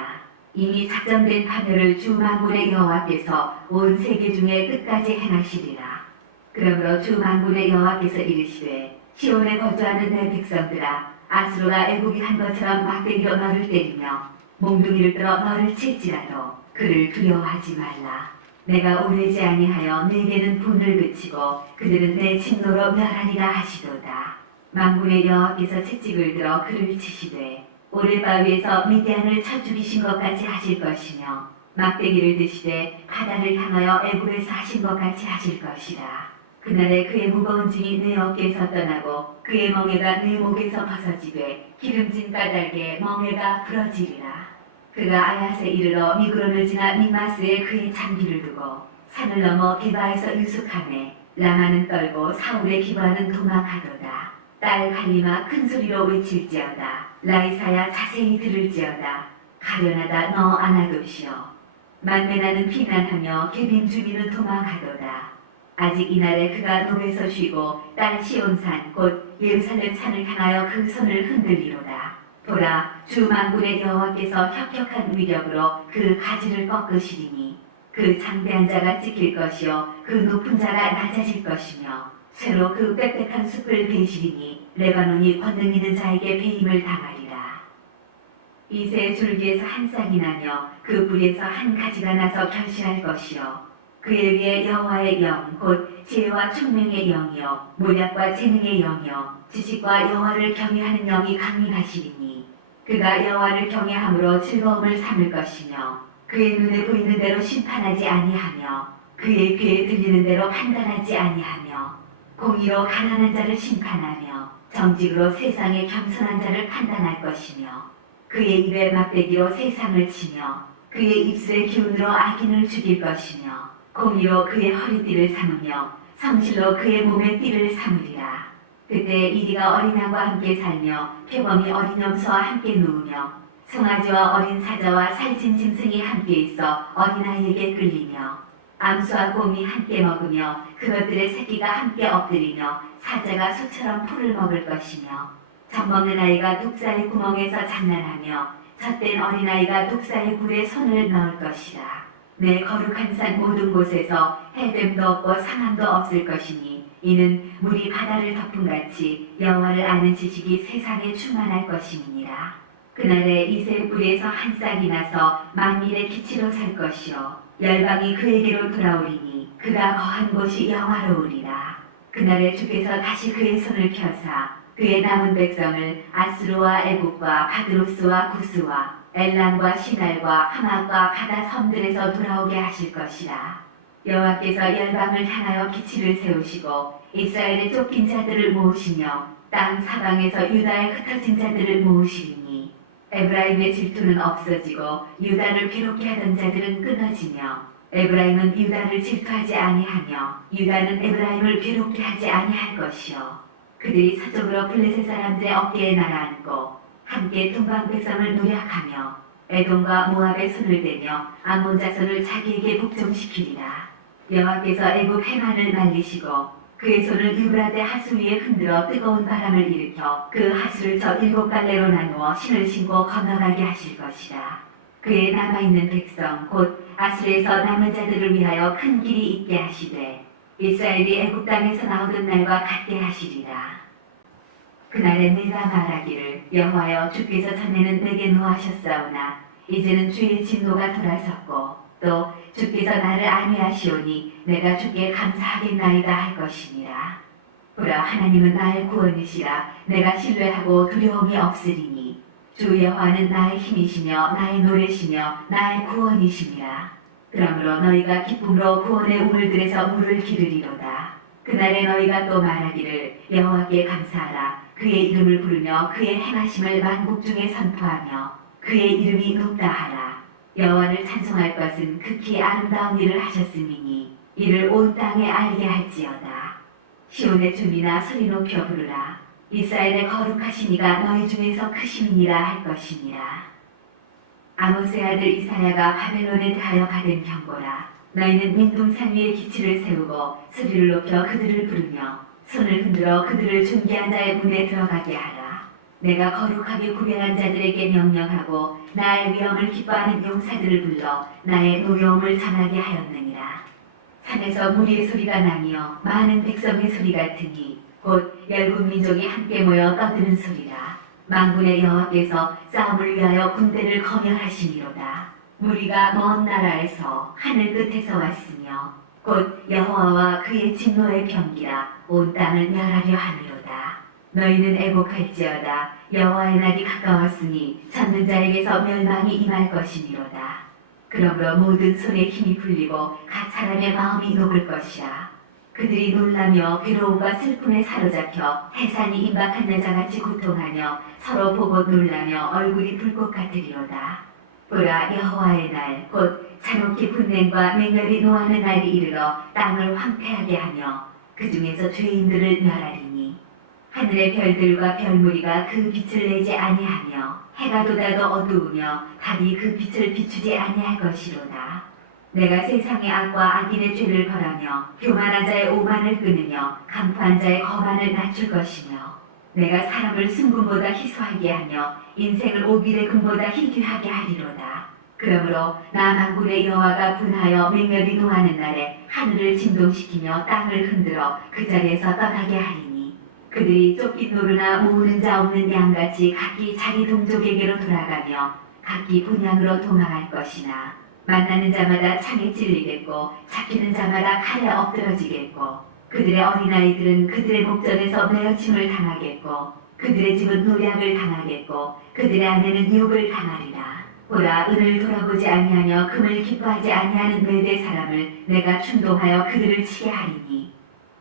이미 작정된 파멸을 주 만군의 여호와께서 온 세계 중에 끝까지 행하시리라. 그러므로 주 만군의 여호와께서 이르시되 시온에 거주하는 내 백성들아 아수르가 애국이 한 것처럼 막대기로 너를 때리며 몽둥이를 들어 너를 칠지라도 그를 두려워하지 말라. 내가 오래지 아니하여 내게는 분을 그치고 그들은 내 진노로 멸하리라 하시도다. 만군의 여호와께서 채찍을 들어 그를 치시되 오레바위에서 미디안을 쳐 죽이신 것 같이 하실 것이며 막대기를 드시되 바다를 향하여 애굽에서 하신 것 같이 하실 것이라. 그날에 그의 무거운 짐이 내 어깨에서 떠나고 그의 멍에가 내 목에서 벗어지되 기름진 까닭에 멍에가 부러지리라. 그가 아야세 이르러 미그론을 지나 미마스에 그의 장기를 두고 산을 넘어 게바에서 유숙하매 라마는 떨고 사울의 기바는 도망하도다. 딸 갈리마 큰 소리로 외칠지어다. 라이사야 자세히 들을지어다. 가련하다 너 아나도시여. 만메나는 피난하며 게빔 주민은 도망하도다. 아직 이날에 그가 노에서 쉬고 딸 시온산 곧 예루살렘 산을 향하여 그 손을 흔들리로다. 보라 주 만군의 여호와께서 혁혁한 위력으로 그 가지를 꺾으시리니 그 장대한 자가 찢길 것이요 그 높은 자가 낮아질 것이며 새로 그 빽빽한 숲을 베시리니 레바논이 권능 있는 자에게 배임을 당하리라. 이새 줄기에서 한 쌍이 나며 그 뿌리에서 한 가지가 나서 결실할 것이요 그의 위에 여호와의 영 곧 지혜와 총명의 영이요 모략과 재능의 영이요 지식과 여호와를 경외하는 영이 강림하시리니 그가 여호와를 경외함으로 즐거움을 삼을 것이며 그의 눈에 보이는 대로 심판하지 아니하며 그의 귀에 들리는 대로 판단하지 아니하며 공의로 가난한 자를 심판하며 정직으로 세상의 겸손한 자를 판단할 것이며 그의 입에 막대기로 세상을 치며 그의 입술의 기운으로 악인을 죽일 것이며 공의로 그의 허리띠를 삼으며 성실로 그의 몸의 띠를 삼으리라. 그때 이리가 어린 양과 함께 살며 표범이 어린 염소와 함께 누우며 송아지와 어린 사자와 살찐 짐승이 함께 있어 어린아이에게 끌리며 암수와 곰이 함께 먹으며 그것들의 새끼가 함께 엎드리며 사자가 소처럼 풀을 먹을 것이며 젖먹는 아이가 독사의 구멍에서 장난하며 젖된 어린아이가 독사의 굴에 손을 넣을 것이라. 내 거룩한 산 모든 곳에서 해됨도 없고 상함도 없을 것이니 이는 물이 바다를 덮음같이 여호와를 아는 지식이 세상에 충만할 것임이니라. 그날에 이새 뿌리에서 한 싹이 나서 만민의 기치로 살 것이요 열방이 그에게로 돌아오리니 그가 거한 곳이 영화로우리라. 그날에 주께서 다시 그의 손을 펴사 그의 남은 백성을 아수르와 애국과 바드로스와 구스와 엘람과 시날과 하맛과 바다 섬들에서 돌아오게 하실 것이라. 여호와께서 열방을 향하여 기치를 세우시고 이스라엘의 쫓긴 자들을 모으시며 땅 사방에서 유다의 흩어진 자들을 모으시리니 에브라임의 질투는 없어지고 유다를 괴롭게 하던 자들은 끊어지며 에브라임은 유다를 질투하지 아니하며 유다는 에브라임을 괴롭게 하지 아니할 것이요 그들이 서쪽으로 블레셋 사람들의 어깨에 날아앉고 함께 동방 백성을 노략하며 에돔과 모압의 손을 대며 암몬 자손을 자기에게 복종시키리라. 여호와께서 애굽 해만을 말리시고 그의 손을 유브라데 하수 위에 흔들어 뜨거운 바람을 일으켜 그 하수를 저 7갈래로 나누어 신을 신고 건너가게 하실 것이라. 그의 남아있는 백성 곧 아수르에서 남은 자들을 위하여 큰 길이 있게 하시되 이스라엘이 애굽 땅에서 나오던 날과 같게 하시리라. 그날에 내가 말하기를 여호와여 주께서 전에는 내게 노하셨사오나 이제는 주의 진노가 돌아섰고 또 주께서 나를 안위하시오니 내가 주께 감사하겠나이다 할 것이니라. 보라 하나님은 나의 구원이시라. 내가 신뢰하고 두려움이 없으리니 주 여호와는 나의 힘이시며 나의 노래시며 나의 구원이시니라. 그러므로 너희가 기쁨으로 구원의 우물들에서 물을 기르리로다. 그날에 너희가 또 말하기를 여호와께 감사하라. 그의 이름을 부르며 그의 행하심을 만국 중에 선포하며 그의 이름이 높다 하라. 여호와를 찬송할 것은 극히 아름다운 일을 하셨음이니 이를 온 땅에 알게 할지어다. 시온의 춤이나 소리 높여 부르라. 이스라엘의 거룩하신 이가 너희 중에서 크심이니라 할 것이니라. 아모스의 아들 이사야가 바벨론에 대하여 받은 경고라. 너희는 민둥산 위에 기치를 세우고 소리를 높여 그들을 부르며 손을 흔들어 그들을 존귀한 자의 문에 들어가게 하라. 내가 거룩하게 구별한 자들에게 명령하고 나의 위엄을 기뻐하는 용사들을 불러 나의 노여움을 전하게 하였느니라. 산에서 무리의 소리가 나며 많은 백성의 소리 같으니 곧 열국 민족이 함께 모여 떠드는 소리라. 만군의 여호와께서 싸움을 위하여 군대를 거멸하시니로다. 무리가 먼 나라에서 하늘 끝에서 왔으며 곧 여호와와 그의 진노의 병기라 온 땅을 멸하려 하미로다. 너희는 애곡할지어다. 여호와의 날이 가까웠으니 찾는 자에게서 멸망이 임할 것이니로다. 그러므로 모든 손에 힘이 풀리고 각 사람의 마음이 녹을 것이라. 그들이 놀라며 괴로움과 슬픔에 사로잡혀 해산이 임박한 여자같이 고통하며 서로 보고 놀라며 얼굴이 불꽃 같으리로다. 보라 여호와의 날 곧 잔혹히 분냄과 맹렬히 노하는 날이 이르러 땅을 황폐하게 하며 그 중에서 죄인들을 멸하리니 하늘의 별들과 별무리가 그 빛을 내지 아니하며 해가 돋아도 어두우며 달이 그 빛을 비추지 아니할 것이로다. 내가 세상의 악과 악인의 죄를 벌하며 교만한 자의 오만을 끊으며 강포한 자의 거만을 낮출 것이며 내가 사람을 순금보다 희소하게 하며 인생을 오빌의 금보다 희귀하게 하리로다. 그러므로 나 만군의 여호와가 분하여 맹렬히 노하는 날에 하늘을 진동시키며 땅을 흔들어 그 자리에서 떠나게 하리니 그들이 쫓긴 노루나 모으는 자 없는 양같이 각기 자기 동족에게로 돌아가며 각기 본향으로 도망할 것이나 만나는 자마다 창에 찔리겠고 잡히는 자마다 칼에 엎드러지겠고 그들의 어린아이들은 그들의 목전에서 매어침을 당하겠고 그들의 집은 노략을 당하겠고 그들의 아내는 욕을 당하리라. 보라 은을 돌아보지 아니하며 금을 기뻐하지 아니하는 메대 사람을 내가 충동하여 그들을 치게 하리니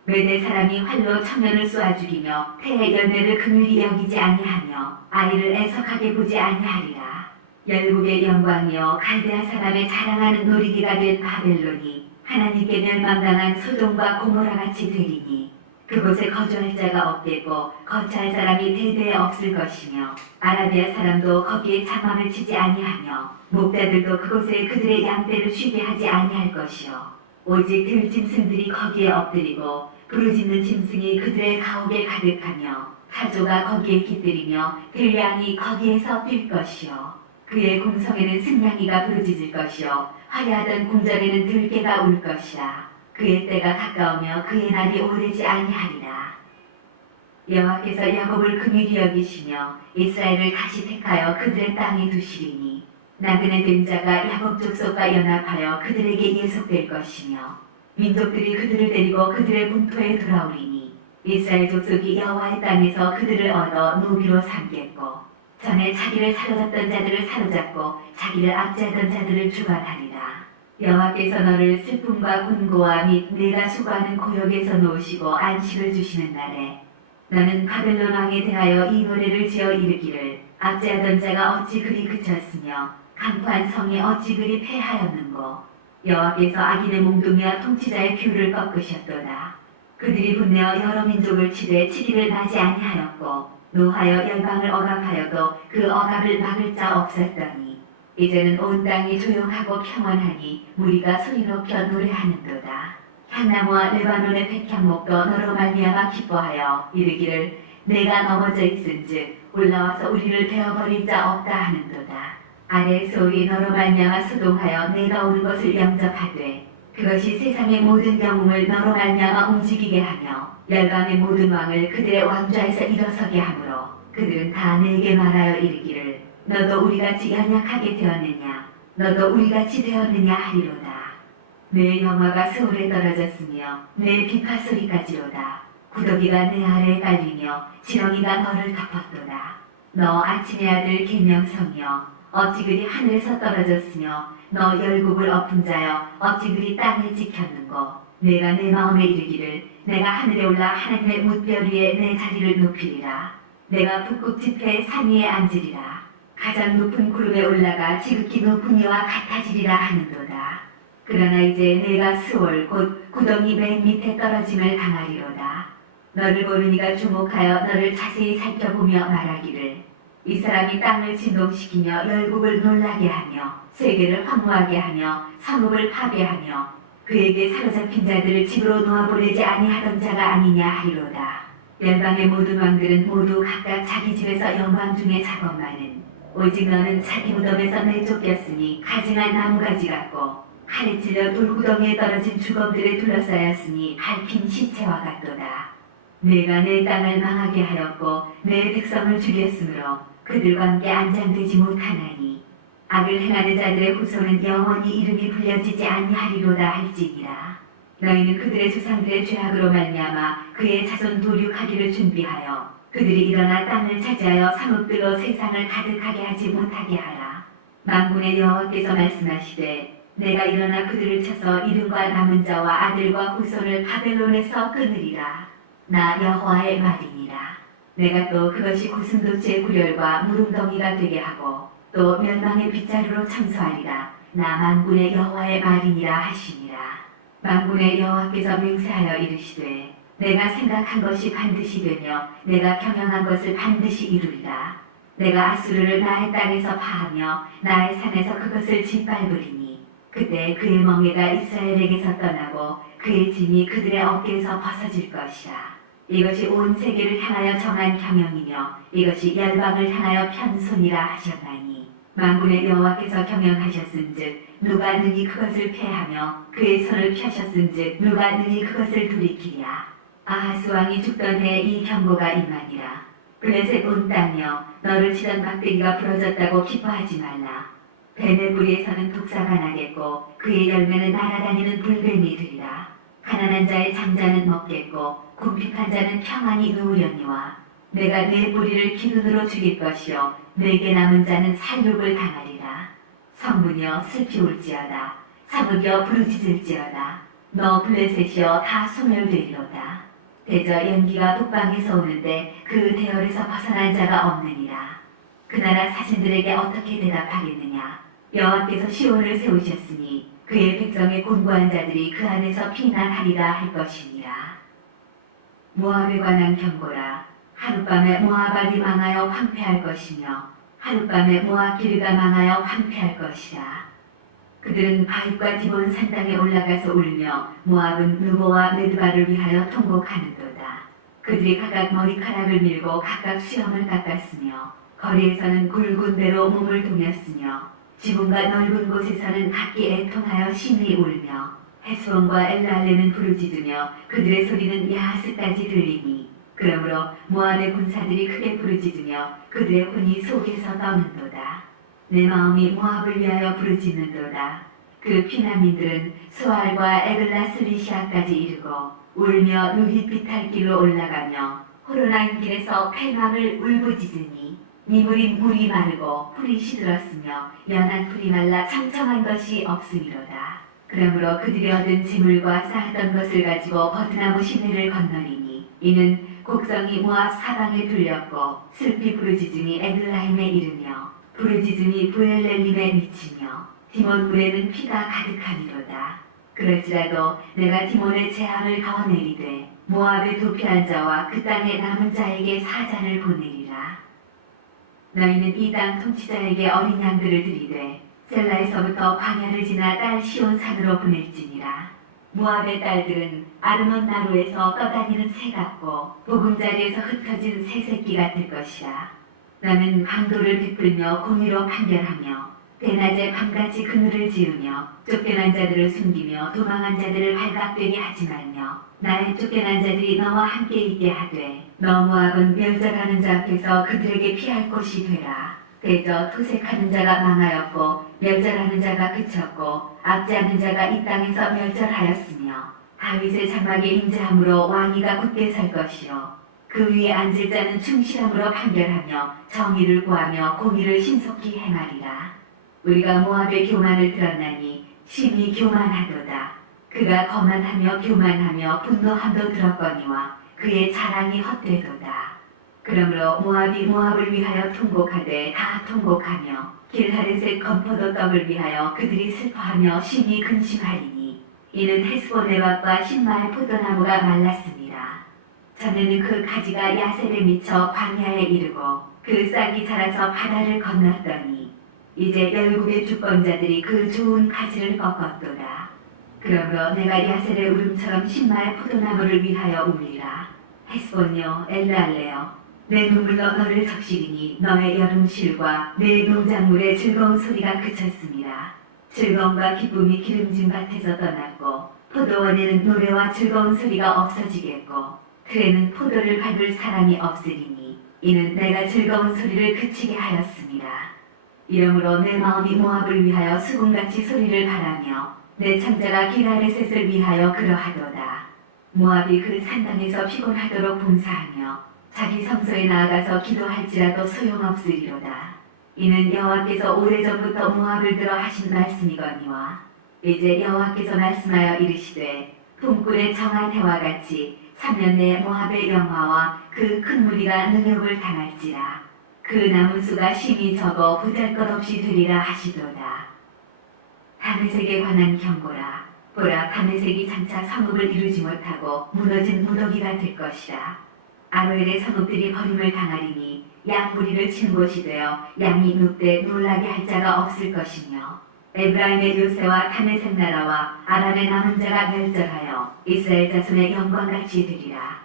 메대 사람이 활로 청년을 쏘아 죽이며 태의 열매를 긍휼히 여기지 아니하며 아이를 애석하게 보지 아니하리라. 열국의 영광이여 갈대아 사람의 자랑하는 놀이기가 된 바벨론이 하나님께 멸망당한 소돔과 고모라같이 되리니 그곳에 거주할 자가 없겠고 거처할 사람이 대대에 없을 것이며 아라비아 사람도 거기에 장막을 치지 아니하며 목자들도 그곳에 그들의 양떼를 쉬게 하지 아니할 것이요 오직 들짐승들이 거기에 엎드리고 부르짖는 짐승이 그들의 가옥에 가득하며 타조가 거기에 깃들이며 들량이 거기에서 뛸 것이요 그의 궁성에는 승냥이가 부르짖을 것이요 화려하던 궁전에는 들개가 울 것이라. 그의 때가 가까우며 그의 날이 오래지 아니하리라. 여호와께서 야곱을 긍휼히 여기시며 이스라엘을 다시 택하여 그들의 땅에 두시리니 나그네 된 자가 야곱 족속과 연합하여 그들에게 예속될 것이며 민족들이 그들을 데리고 그들의 본토에 돌아오리니 이스라엘 족속이 여호와의 땅에서 그들을 얻어 노비로 삼겠고 전에 자기를 사로잡던 자들을 사로잡고 자기를 압제하던 자들을 주관하리라. 여호와께서 너를 슬픔과 곤고와 및 내가 수고하는 고역에서 놓으시고 안식을 주시는 날에 너는 바벨론 왕에 대하여 이 노래를 지어 이르기를 압제하던 자가 어찌 그리 그쳤으며 강포한 성이 어찌 그리 패하였는고 여호와께서 악인의 몽둥이와 통치자의 귤을 꺾으셨도다. 그들이 분내어 여러 민족을 치되 치기를 나지 아니하였고 노하여 열방을 억압하여도 그 억압을 막을 자 없었더니 이제는 온 땅이 조용하고 평온하니 무리가 소리 높여 노래하는도다. 향나무와 레바논의 백향목도 너로 말미암아 기뻐하여 이르기를 내가 넘어져 있은즉 올라와서 우리를 베어버릴 자 없다 하는도다. 아래 소리 너로 말미암아 소동하여 내가 오는 것을 영접하되 그것이 세상의 모든 영웅을 너로 말미암아 움직이게 하며 열방의 모든 왕을 그들의 왕좌에서 일어서게 하므로 그들은 다 내게 말하여 이르기를 너도 우리같이 연약하게 되었느냐 너도 우리같이 되었느냐 하리로다. 내 영화가 서울에 떨어졌으며 내 비파 소리까지로다. 구더기가 내 아래에 깔리며 지렁이가 너를 덮었도다. 너 아침의 아들 계명성이여 어찌 그리 하늘에서 떨어졌으며 너 열국을 엎은 자여 어찌 그리 땅을 지켰는고 내가 내 마음에 이르기를 내가 하늘에 올라 하나님의 뭇별 위에 내 자리를 높이리라. 내가 북극 지폐의 산 위에 앉으리라. 가장 높은 구름에 올라가 지극히 높은 이와 같아지리라 하는도다. 그러나 이제 내가 스올 곧 구덩이 맨 밑에 떨어짐을 당하리로다. 너를 보는 이가 주목하여 너를 자세히 살펴보며 말하기를 이 사람이 땅을 진동시키며 열국을 놀라게 하며 세계를 황무하게 하며 성읍을 파괴하며 그에게 사로잡힌 자들을 집으로 놓아보내지 아니하던 자가 아니냐 하리로다. 열방의 모든 왕들은 모두 각각 자기 집에서 영광 중에 작업만은 오직 너는 자기 무덤에서 내쫓겼으니 가증한 나무가지 같고 칼에 찔려 돌구덩이에 떨어진 주검들에 둘러싸였으니 밟힌 시체와 같도다. 내가 내 땅을 망하게 하였고 내 백성을 죽였으므로 그들과 함께 안장되지 못하나니 악을 행하는 자들의 후손은 영원히 이름이 불려지지 아니하리로다 할지니라. 너희는 그들의 조상들의 죄악으로 말미암아 그의 자손 도륙하기를 준비하여 그들이 일어나 땅을 차지하여 성읍들로 세상을 가득하게 하지 못하게 하라. 만군의 여호와께서 말씀하시되 내가 일어나 그들을 쳐서 이름과 남은 자와 아들과 후손을 바벨론에서 끊으리라. 나 여호와의 말이니라. 내가 또 그것이 고슴도치의 구렬과 무릉덩이가 되게 하고 또 멸망의 빗자루로 참수하리라. 나 만군의 여호와의 말이니라 하시니라. 만군의 여호와께서 맹세하여 이르시되 내가 생각한 것이 반드시 되며 내가 경영한 것을 반드시 이루리라. 내가 아수르를 나의 땅에서 파하며 나의 산에서 그것을 짓밟으리니 그때 그의 멍에가 이스라엘에게서 떠나고 그의 짐이 그들의 어깨에서 벗어질 것이라. 이것이 온 세계를 향하여 정한 경영이며 이것이 열방을 향하여 편손이라 하셨나니 만군의 여호와께서 경영하셨은즉 누가 능히 그것을 패하며 그의 손을 펴셨은즉 누가 능히 그것을 돌이키랴. 아하스 왕이 죽던 해에 이 경고가 임하니라. 블레셋 온 땅이여 너를 치던 막대기가 부러졌다고 기뻐하지 말라. 뱀의 뿌리에서는 독사가 나겠고 그의 열매는 날아다니는 불뱀이 되리라. 가난한 자의 장자는 먹겠고 궁핍한 자는 평안히 누우려니와 내가 내 뿌리를 기근으로 죽일 것이요 내게 남은 자는 살육을 당하리라. 성문이여 슬피 울지어다. 성읍이여 부르짖을지어다. 너 블레셋이여 다 소멸되리로다. 대저 연기가 북방에서 오는데 그 대열에서 벗어난 자가 없느니라. 그 나라 사신들에게 어떻게 대답하겠느냐. 여호와께서 시온을 세우셨으니 그의 백성의 곤고한 자들이 그 안에서 피난하리라 할 것이니라. 모압에 관한 경고라. 하룻밤에 모압이 망하여 황폐할 것이며 하룻밤에 모압 기르가 망하여 황폐할 것이라. 그들은 바윗과 디본 산땅에 올라가서 울며 모압은 느보와 메드바를 위하여 통곡하는도다. 그들이 각각 머리카락을 밀고 각각 수염을 깎았으며 거리에서는 굵은 배로 몸을 동였으며 지붕과 넓은 곳에서는 각기 애통하여 심히 울며 헤스본과 엘랄레는 부르짖으며 그들의 소리는 야하스까지 들리니 그러므로 모압의 군사들이 크게 부르짖으며 그들의 혼이 속에서 떠는도다. 내 마음이 모압을 위하여 부르짖는도다. 그 피난민들은 수알과 에글라슬리시아까지 이르고 울며 누깃빛할 길로 올라가며 호로나임 길에서 패망을 울부짖으니 니물인 물이 마르고 풀이 시들었으며 연한 풀이 말라 청청한 것이 없음이로다. 그러므로 그들이 얻은 재물과 쌓았던 것을 가지고 버드나무 시내를 건너리니 이는 곡성이 모압 사방에 둘렸고 슬피 부르짖음이 에글라임에 이르며 부르짖음이 부엘렐림에 미치며 디몬 물에는 피가 가득하니로다. 그럴지라도 내가 디몬의 재앙을 더 내리되 모압에 도피한 자와 그 땅에 남은 자에게 사잔을 보내리라. 너희는 이 땅 통치자에게 어린 양들을 들이되 셀라에서부터 광야를 지나 딸 시온산으로 보낼지니라. 모압의 딸들은 아르논 나루에서 떠다니는 새 같고 보금자리에서 흩어진 새 새끼 같을 것이라. 나는 강도를 베풀며 공의로 판결하며 대낮에 밤같이 그늘을 지으며 쫓겨난 자들을 숨기며 도망한 자들을 발각되게 하지 말며 나의 쫓겨난 자들이 너와 함께 있게 하되 너 모압은 멸절하는 자 앞에서 그들에게 피할 곳이 되라. 대저 토색하는 자가 망하였고 멸절하는 자가 그쳤고 압제하는 자가 이 땅에서 멸절하였으며 다윗의 장막에 임재함으로 왕위가 굳게 설 것이요 그 위에 앉을 자는 충실함으로 판결하며 정의를 구하며 공의를 신속히 행하리라. 우리가 모압의 교만을 들었나니 심히 교만하도다. 그가 거만하며 교만하며 분노함도 들었거니와 그의 자랑이 헛되도다. 그러므로 모압이 모압을 위하여 통곡하되 다 통곡하며 길하렛의 건포도 떡을 위하여 그들이 슬퍼하며 심히 근심하리니 이는 헤스본의 밭과 신마의 포도나무가 말랐습니다. 전에는 그 가지가 야셀에 미쳐 광야에 이르고 그 싹이 자라서 바다를 건넜더니 이제 열국의 주권자들이 그 좋은 가지를 꺾었도다. 그러므로 내가 야셀의 울음처럼 신마의 포도나무를 위하여 울리라. 헤스본여 엘랄레여 내 눈물로 너를 적시리니 너의 여름실과 내 농작물의 즐거운 소리가 그쳤습니다. 즐거움과 기쁨이 기름진 밭에서 떠났고 포도원에는 노래와 즐거운 소리가 없어지겠고 틀에는 포도를 밟을 사람이 없으리니 이는 내가 즐거운 소리를 그치게 하였습니다. 이러므로 내 마음이 모압을 위하여 수금같이 소리를 바라며 내 창자가 기라레셋을 위하여 그러하도다. 모압이 그 산당에서 피곤하도록 봉사하며 자기 성소에 나아가서 기도할지라도 소용없으리로다. 이는 여호와께서 오래전부터 모압을 들어 하신 말씀이거니와 이제 여호와께서 말씀하여 이르시되 동굴의 정한 해와 같이 3년 내에 모압의 영화와 그 큰 무리가 능욕을 당할지라. 그 남은 수가 심히 적어 보잘것없이 되리라 하시도다. 다메섹에 관한 경고라. 보라, 다메섹이 장차 성읍을 이루지 못하고 무너진 무더기가 될 것이라. 아로엘의 성읍들이 버림을 당하리니 양 무리를 친 곳이 되어 양이 눕되 놀라게 할 자가 없을 것이며 에브라임의 요새와 다메섹 나라와 아람의 남은 자가 멸절하여 이스라엘 자손의 영광같이 되리라.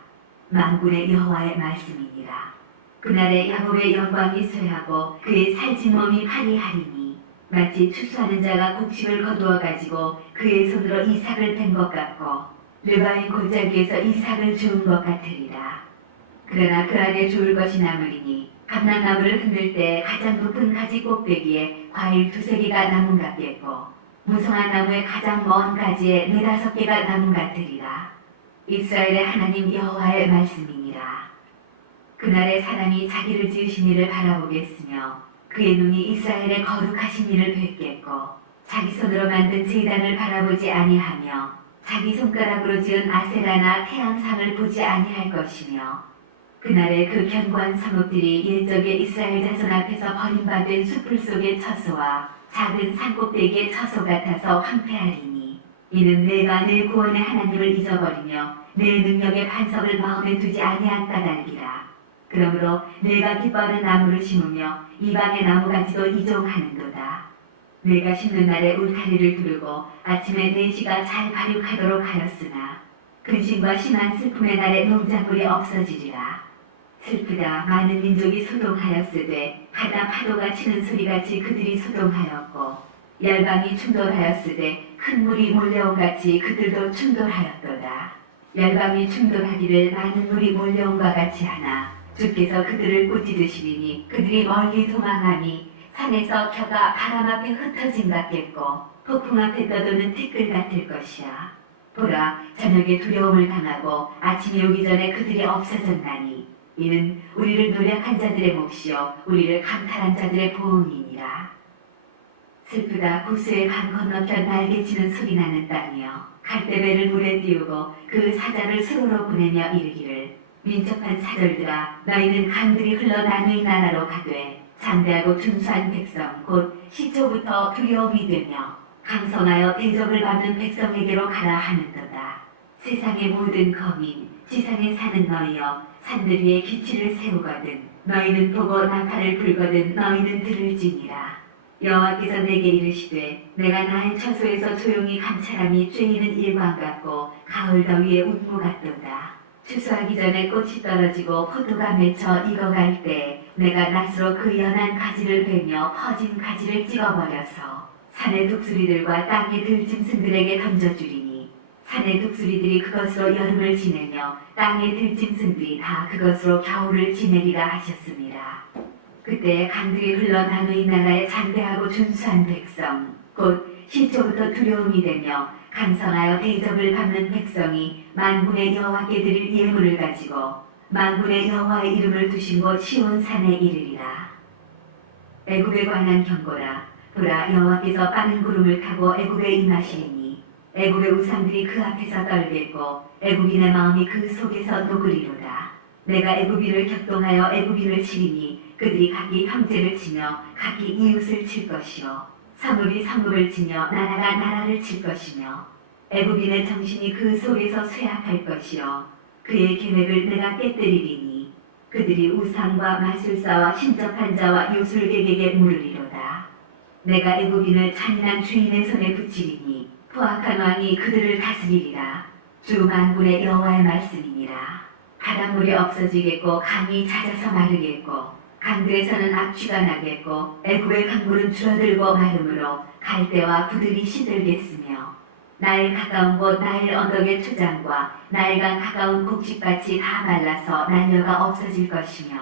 만군의 여호와의 말씀이니라. 그날에 야곱의 영광이 쇠하고 그의 살찐 몸이 파리하리니 마치 추수하는 자가 곡식을 거두어 가지고 그의 손으로 이삭을 벤 것 같고 르바인 골짜기에서 이삭을 주운 것 같으리라. 그러나 그 안에 주울 것이 남으리니 감람나무를 흔들 때 가장 높은 가지 꼭대기에 과일 2-3개가 남은 같겠고 무성한 나무의 가장 먼 가지에 4-5개가 남은 같으리라. 이스라엘의 하나님 여호와의 말씀이니라. 그날에 사람이 자기를 지으신 이를 바라보겠으며 그의 눈이 이스라엘의 거룩하신 이를 뵙겠고 자기 손으로 만든 제단을 바라보지 아니하며 자기 손가락으로 지은 아세라나 태양상을 보지 아니할 것이며 그날에 그 견고한 성읍들이 옛적에 이스라엘 자손 앞에서 버림받은 숲을 속의 처소와 작은 산꼭대기의 처소 같아서 황폐하리니 이는 내가 내 구원의 하나님을 잊어버리며 내 능력의 반석을 마음에 두지 아니한 까닭이라. 그러므로 내가 기뻐하는 나무를 심으며 이방의 나무가지도 이종하는도다. 내가 심는 날에 울타리를 두르고 아침에 내시가 잘 발육하도록 하였으나 근심과 심한 슬픔의 날에 농작물이 없어지리라. 슬프다. 많은 민족이 소동하였으되 바다 파도가 치는 소리같이 그들이 소동하였고 열방이 충돌하였으되 큰 물이 몰려온 같이 그들도 충돌하였도다. 열방이 충돌하기를 많은 물이 몰려온과 같이 하나 주께서 그들을 꾸짖으시리니 그들이 멀리 도망하니 산에서 겨가 바람 앞에 흩어짐 같겠고 폭풍 앞에 떠도는 티끌 같을 것이야. 보라, 저녁에 두려움을 당하고 아침이 오기 전에 그들이 없어졌나니 이는 우리를 노력한 자들의 몫이요 우리를 강탈한 자들의 보응이니라. 슬프다. 구스의 강 건너편 날개치는 소리 나는 땅이여, 갈대배를 물에 띄우고 그 사자를 수로로 보내며 이르기를, 민첩한 사절들아, 너희는 강들이 흘러 나누이 나라로 가되 장대하고 준수한 백성 곧 시초부터 두려움이 되며 강성하여 대적을 받는 백성에게로 가라 하는도다. 세상의 모든 거민, 지상에 사는 너희여, 산들 위에 기치를 세우거든 너희는 보고 나팔을 불거든 너희는 들을지니라. 여호와께서 내게 이르시되, 내가 나의 처소에서 조용히 감찰함이 쬐이는 일광 같고 가을 더위의 운무 같도다. 추수하기 전에 꽃이 떨어지고 포도가 맺혀 익어갈 때 내가 낫으로 그 연한 가지를 베며 퍼진 가지를 찍어버려서 산의 독수리들과 땅의 들짐승들에게 던져주리니 산의 독수리들이 그것으로 여름을 지내며 땅의 들짐승들이 다 그것으로 겨울을 지내리라 하셨습니다. 그때 강들이 흘러 나누이 나라의 장대하고 준수한 백성 곧 시초부터 두려움이 되며 강성하여 대적을 밟는 백성이 만군의 여호와께 드릴 예물을 가지고 만군의 여호와의 이름을 두신 곳 시온산에 이르리라. 애굽에 관한 경고라. 보라, 여호와께서 빠른 구름을 타고 애굽에 임하시리니 애굽의 우상들이 그 앞에서 떨겠고 애굽인의 마음이 그 속에서 녹으리로다. 내가 애굽인을 격동하여 애굽인을 치리니 그들이 각기 형제를 치며 각기 이웃을 칠 것이요 성읍이 성읍을 치며 나라가 나라를 칠 것이며 애굽인의 정신이 그 속에서 쇠약할 것이요 그의 계획을 내가 깨뜨리리니 그들이 우상과 마술사와 신접한 자와 요술객에게 물으리로다. 내가 애굽인을 잔인한 주인의 손에 붙이리니 포악한 왕이 그들을 다스리리라. 주 만군의 여호와의 말씀이니라. 바닷물이 없어지겠고 강이 잦아서 마르겠고 강들에서는 악취가 나겠고 애굽의 강물은 줄어들고 마름으로 갈대와 구들이 시들겠으며 나일 가까운 곳 나일 언덕의 초장과 나일강 가까운 곡식밭이 다 말라서 날려가 없어질 것이며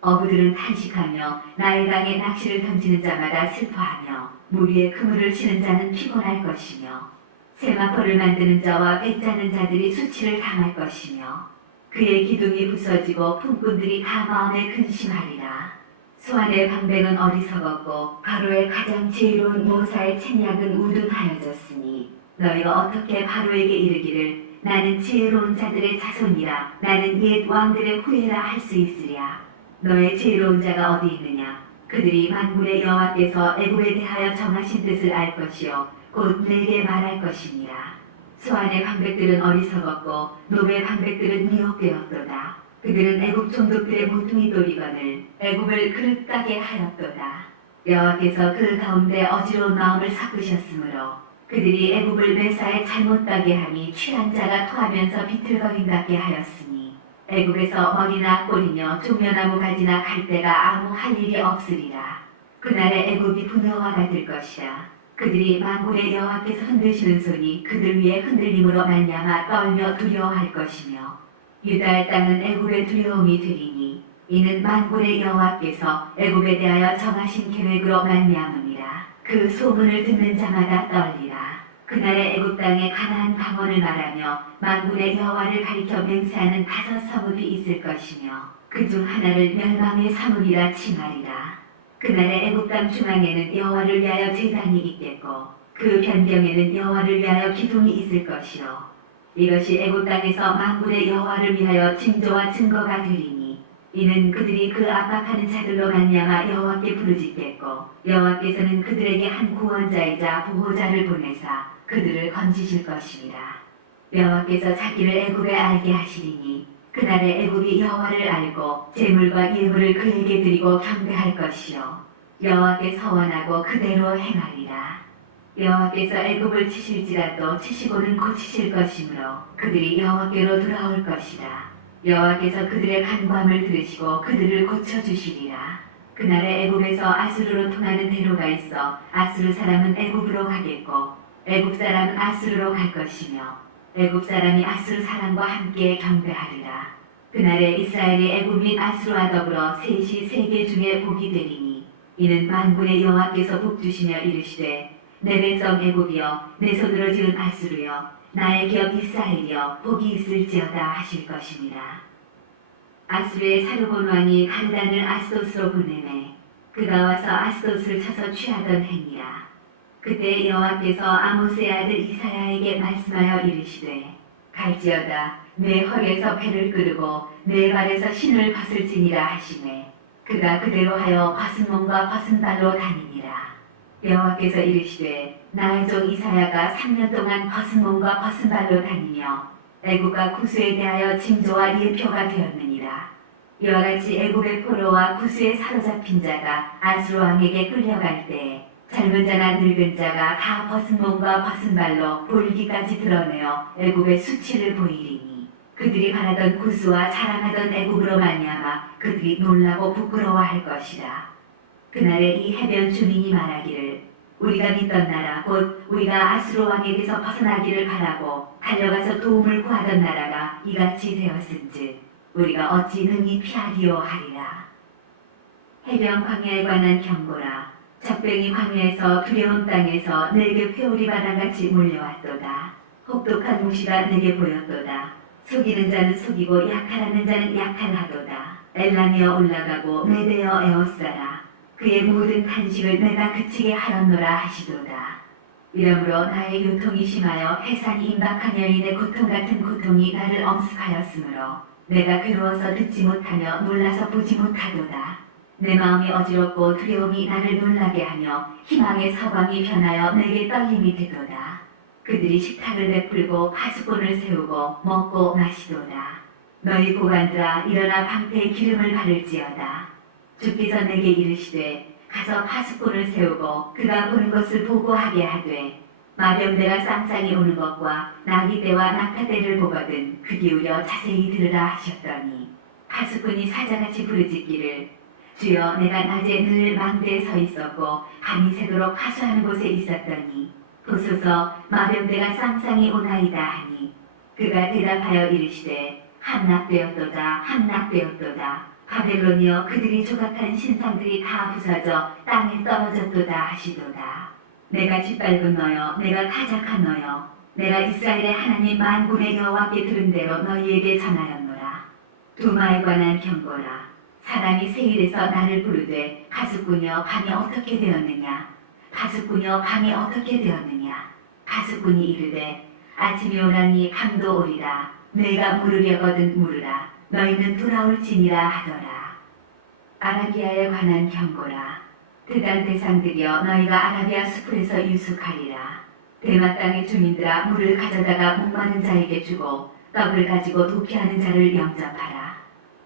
어부들은 탄식하며 나일강에 낚시를 던지는 자마다 슬퍼하며 물 위에 그물을 치는 자는 피곤할 것이며 세마포를 만드는 자와 배 짜는 자들이 수치를 당할 것이며 그의 기둥이 부서지고 품꾼들이 다 마음에 근심하리라. 소안의 방백은 어리석었고 바로의 가장 지혜로운 모사의 책략은 우둔하여졌으니 너희가 어떻게 바로에게 이르기를 나는 지혜로운 자들의 자손이라 나는 옛 왕들의 후예라 할 수 있으랴. 너의 지혜로운 자가 어디 있느냐. 그들이 만군의 여호와께서 애굽에 대하여 정하신 뜻을 알 것이요 곧 내게 말할 것이니라. 소안의 방백들은 어리석었고 노베의 방백들은 미혹되었도다. 그들은 애굽 총독들의 모퉁이 돌이거늘 애굽을 그릇 가게 하였도다. 여호와께서 그 가운데 어지러운 마음을 섞으셨으므로 그들이 애굽을 매사에 잘못 가게 하니 취한 자가 토하면서 비틀거림 같게 하였으니 애굽에서 머리나 꼬리며 종려나무 가지나 갈대가 아무 할 일이 없으리라. 그날에 애굽이 분여와 같을 것이라. 그들이 만군의 여호와께서 흔드시는 손이 그들 위에 흔들림으로 말미암아 떨며 두려워할 것이며 유다의 땅은 애굽의 두려움이 되리니 이는 만군의 여호와께서 애굽에 대하여 정하신 계획으로 말미암음이라. 그 소문을 듣는 자마다 떨리라. 그날에 애굽 땅에 가나안 방언을 말하며 만군의 여호와를 가리켜 맹세하는 5 성읍이 있을 것이며 그 중 하나를 멸망의 성읍이라 칭하리라. 그날에 애굽 땅 중앙에는 여호와를 위하여 제단이 있겠고 그 변경에는 여호와를 위하여 기둥이 있을 것이요 이것이 애굽 땅에서 만군의 여호와를 위하여 징조와 증거가 되리니 이는 그들이 그 압박하는 자들로 말미암아 여호와께 부르짖겠고 여호와께서는 그들에게 한 구원자이자 보호자를 보내사 그들을 건지실 것입니다. 여호와께서 자기를 애굽에 알게 하시리니 그날에 애굽이 여호와를 알고 제물과 예물을 그에게 드리고 경배할 것이요 여호와께 서원하고 그대로 행하리라. 여호와께서 애굽을 치실지라도 치시고는 고치실 것이므로 그들이 여호와께로 돌아올 것이라. 여호와께서 그들의 간구함을 들으시고 그들을 고쳐주시리라. 그날에 애굽에서 아수르로 통하는 대로가 있어 아수르 사람은 애굽으로 가겠고 애굽 사람은 아수르로 갈 것이며 애굽 사람이 아수르 사람과 함께 경배하리라. 그날에 이스라엘이 애굽 및 아수르와 더불어 셋이 세계 중에 복이 되리니 이는 만군의 여호와께서 복주시며 이르시되 내 백성 애굽이여 내 손으로 지은 아수르여 나의 기업 이스라엘이여 복이 있을지어다 하실 것입니다. 아수르의 사르본 왕이 가르단을 아스도스로 보내매 그가 와서 아스도스를 쳐서 취하던 행이라. 그때 여호와께서 아모스의 아들 이사야에게 말씀하여 이르시되 갈지어다 내 허리에서 배를 끄르고 내 발에서 신을 벗을지니라 하시매 그가 그대로 하여 벗은 몸과 벗은 발로 다니니라. 여호와께서 이르시되 나의 종 이사야가 3년 동안 벗은 몸과 벗은 발로 다니며 애굽과 구스에 대하여 징조와 예표가 되었느니라. 이와 같이 애굽의 포로와 구스에 사로잡힌 자가 아수르 왕에게 끌려갈 때에 젊은 자나 늙은 자가 다 벗은 몸과 벗은 발로 볼기까지 드러내어 애굽의 수치를 보이리니 그들이 바라던 구스와 자랑하던 애굽으로 말미암아 그들이 놀라고 부끄러워할 것이라. 그날에 이 해변 주민이 말하기를 우리가 믿던 나라 곧 우리가 아수르 왕에게서 벗어나기를 바라고 달려가서 도움을 구하던 나라가 이같이 되었은즉 우리가 어찌 능히 피하리요 하리라. 해변 광야에 관한 경고라. 적병이 광야에서 두려운 땅에서 내게 회오리 바람같이 몰려왔도다. 혹독한 무시가 내게 보였도다. 속이는 자는 속이고 약탈하는 자는 약탈하도다. 엘람이여 올라가고 메대여 에오싸라. 그의 모든 탄식을 내가 그치게 하였노라 하시도다. 이러므로 나의 요통이 심하여 해산이 임박한 여인의 고통 같은 고통이 나를 엄습하였으므로 내가 괴로워서 듣지 못하며 놀라서 보지 못하도다. 내 마음이 어지럽고 두려움이 나를 놀라게 하며 희망의 서광이 변하여 내게 떨림이 되도다. 그들이 식탁을 베풀고 파수꾼을 세우고 먹고 마시도다. 너희 고관들아 일어나 방패에 기름을 바를지어다. 주께서 내게 이르시되 가서 파수꾼을 세우고 그가 보는 것을 보고하게 하되 마병대가 쌍쌍이 오는 것과 나귀떼와 낙타떼를 보거든 귀 기울여 자세히 들으라 하셨더니 파수꾼이 사자같이 부르짖기를 주여 내가 낮에 늘 망대에 서 있었고 밤이 새도록 하수하는 곳에 있었더니 보소서 마병대가 쌍쌍이 오나이다 하니 그가 대답하여 이르시되 함락되었도다 함락되었도다. 바벨론이여 그들이 조각한 신상들이 다 부서져 땅에 떨어졌도다 하시도다. 내가 짓밟은 너여 내가 타작한 너여 내가 이스라엘의 하나님 만군의 여호와께 들은 대로 너희에게 전하였노라. 두마에 관한 경고라. 사람이 세일에서 나를 부르되 가숫꾼이여 밤이 어떻게 되었느냐 가숫꾼이여 밤이 어떻게 되었느냐. 가숫꾼이 이르되 아침이 오라니 밤도 오리라. 내가 물으려거든 물으라. 너희는 돌아올지니라 하더라. 아라비아에 관한 경고라. 드단 대상들이여 너희가 아라비아 수풀에서 유숙하리라. 대마 땅의 주민들아 물을 가져다가 목마른 자에게 주고 떡을 가지고 도피하는 자를 영접하라.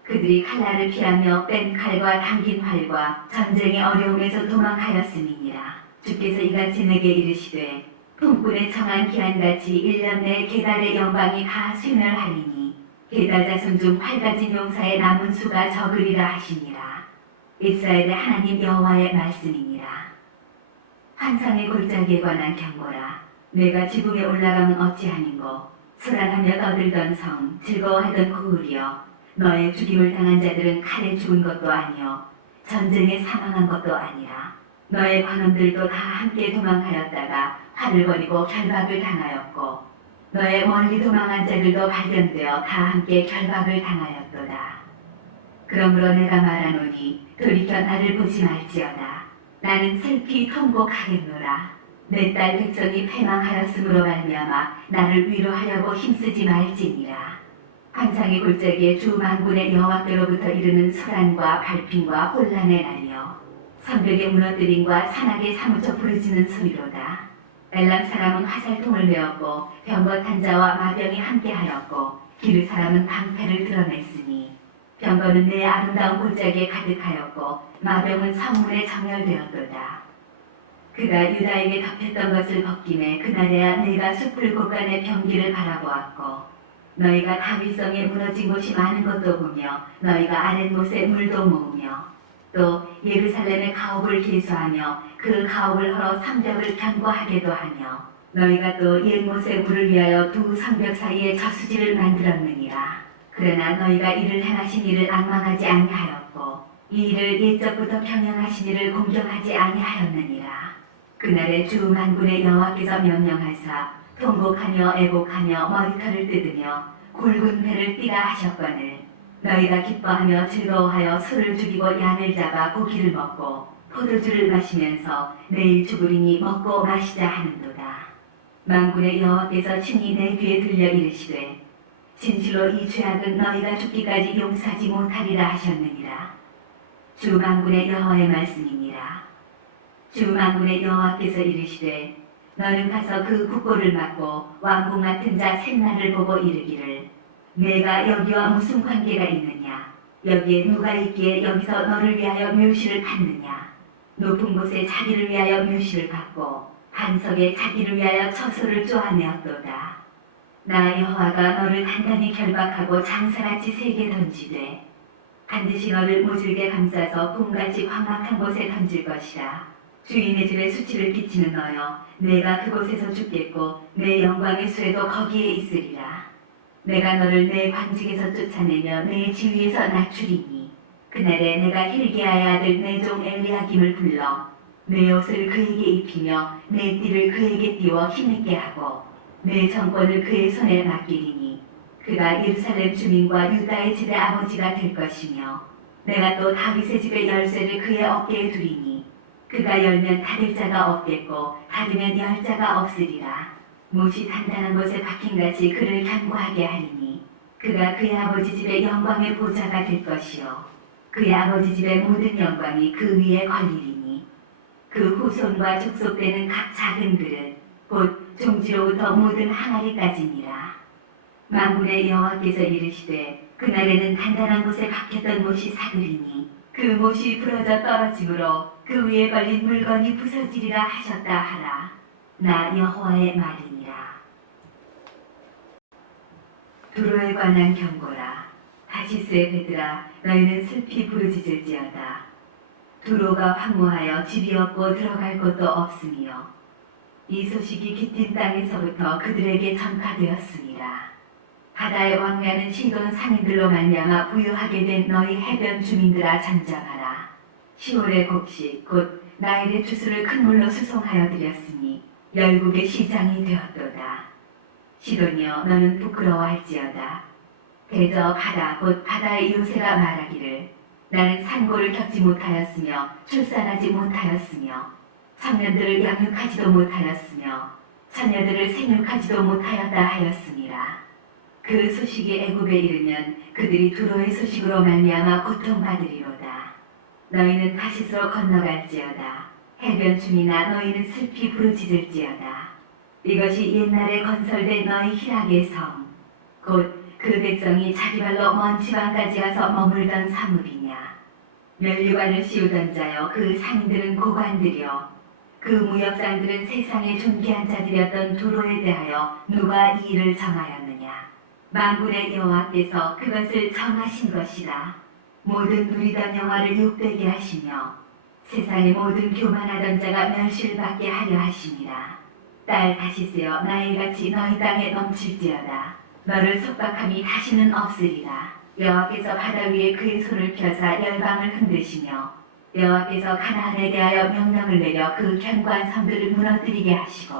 그들이 칼날을 피하며 뺀 칼과 당긴 활과 전쟁의 어려움에서 도망하였음이니라. 주께서 이같이 내게 이르시되 품꾼의 청한 기한같이 1년 내에 게달의 영광이 다 쇠멸하리니 게달 자손 중 활가진 용사의 남은 수가 적으리라 하시니라. 이스라엘의 하나님 여호와의 말씀이니라. 환상의 골짜기에 관한 경고라. 내가 지붕에 올라가면 어찌하는고 소란하며 떠들던 성 즐거워하던 고을이여 너의 죽임을 당한 자들은 칼에 죽은 것도 아니요 전쟁에 사망한 것도 아니라 너의 관원들도 다 함께 도망하였다가 활을 버리고 결박을 당하였고 너의 멀리 도망한 자들도 발견되어 다 함께 결박을 당하였도다. 그러므로 내가 말하노니 돌이켜 나를 보지 말지어다. 나는 슬피 통곡하겠노라. 내 딸 백성이 패망하였으므로 말미암아 나를 위로하려고 힘쓰지 말지니라. 환상의 골짜기에 주 만군의 여호와께로부터 이르는 소란과 발핀과 혼란의 날이여 성벽의 무너뜨림과 산악에 사무쳐 부르짖는 소리로다. 엘람 사람은 화살통을 메었고 병거 자와 마병이 함께하였고 기르 사람은 방패를 드러냈으니 병거는 내 아름다운 골짜기에 가득하였고 마병은 성문에 정렬되었도다. 그가 유다에게 덮였던 것을 벗김에 그날에야 내가 숲을 곳간의 병기를 바라보았고 너희가 다윗성에 무너진 곳이 많은 것도 보며 너희가 아랫못에 물도 모으며 또 예루살렘의 가옥을 개수하며 그 가옥을 헐어 성벽을 견고하게도 하며 너희가 또 옛 못의 물을 위하여 두 성벽 사이에 저수지를 만들었느니라. 그러나 너희가 이를 행하신 이를 앙망하지 아니하였고 이 일을 옛적부터 경영하신 이를 공경하지 아니하였느니라. 그날에 주 만군의 여호와께서 명령하사 통곡하며 애곡하며 머리털을 뜯으며 굵은 배를 띠라 하셨거늘 너희가 기뻐하며 즐거워하여 소를 죽이고 양을 잡아 고기를 먹고 포도주를 마시면서 내일 죽으리니 먹고 마시자 하는도다. 만군의 여호와께서 친히 내 귀에 들려 이르시되 진실로 이 죄악은 너희가 죽기까지 용서하지 못하리라 하셨느니라. 주 만군의 여호와의 말씀이니라. 주 만군의 여호와께서 이르시되 너는 가서 그 국고를 막고 왕궁 같은 자 셋날을 보고 이르기를 내가 여기와 무슨 관계가 있느냐? 여기에 누가 있기에 여기서 너를 위하여 묘시를 받느냐? 높은 곳에 자기를 위하여 묘시를 받고 반석에 자기를 위하여 처소를 쪼아내었도다. 나 여호와가 너를 단단히 결박하고 장사같이 세게 던지되 반드시 너를 모질게 감싸서 꿈같이 광막한 곳에 던질 것이라. 주인의 집에 수치를 끼치는 너여 내가 그곳에서 죽겠고 내 영광의 수레도 거기에 있으리라. 내가 너를 내 관직에서 쫓아내며 내 지위에서 낮추리니 그날에 내가 힐기야의 아들 내 종 엘리야김을 불러 내 옷을 그에게 입히며 내 띠를 그에게 띄워 힘있게 하고 내 정권을 그의 손에 맡기리니 그가 예루살렘 주민과 유다의 집의 아버지가 될 것이며 내가 또 다윗의 집의 열쇠를 그의 어깨에 두리니 그가 열면 닫을 자가 없겠고 닫으면 열 자가 없으리라. 못이 단단한 곳에 박힌같이 그를 견고하게 하리니 그가 그의 아버지 집의 영광의 보좌가 될 것이요 그의 아버지 집의 모든 영광이 그 위에 걸리리니 그 후손과 족속되는 각 작은 그릇 곧 종지로부터 모든 항아리까지니라. 만군의 여호와께서 이르시되 그날에는 단단한 곳에 박혔던 못이 사그리니 그 못이 부러져 떨어지므로 그 위에 걸린 물건이 부서지리라 하셨다 하라. 나 여호와의 말이니라. 두로에 관한 경고라. 다시스의 배들아 너희는 슬피 부르짖을지어다. 두로가 황무하여 집이 없고 들어갈 곳도 없으며 이 소식이 깃tin 땅에서부터 그들에게 전파되었습니다. 바다의 왕래하는 시돈 상인들로 말미암아 부유하게 된 너희 해변 주민들아 잠잠하라. 시월의 곡식 곧 나일의 추수를 큰 물로 수송하여 드렸으니 열국의 시장이 되었도다. 시돈이여 너는 부끄러워할지어다. 대저 바다 곧 바다의 요새가 말하기를 나는 산고를 겪지 못하였으며 출산하지 못하였으며 청년들을 양육하지도 못하였으며 처녀들을 생육하지도 못하였다 하였습니다. 그 소식이 애굽에 이르면 그들이 두로의 소식으로 말미암아 고통받으리로다. 너희는 다시스로 건너갈지어다. 해변 주민아 너희는 슬피 부르짖을지어다. 이것이 옛날에 건설된 너희 희락의 섬 곧 그 백성이 자기 발로 먼 지방까지 가서 머물던 사물이냐. 면류관을 씌우던 자여 그 상인들은 고관들이여 그 무역상들은 세상의 존귀한 자들이었던 두로에 대하여 누가 이 일을 정하였느냐. 만군의 여호와께서 그것을 정하신 것이다. 모든 누리던 영화를 욕되게 하시며 세상의 모든 교만하던 자가 멸시를 받게 하려 하심이라. 딸 다시스여 나일같이 너희 땅에 넘칠지어다. 너를 속박함이 다시는 없으리라. 여호와께서 바다 위에 그의 손을 펴사 열방을 흔드시며 여호와께서 가나안에 대하여 명령을 내려 그 견고한 성들을 무너뜨리게 하시고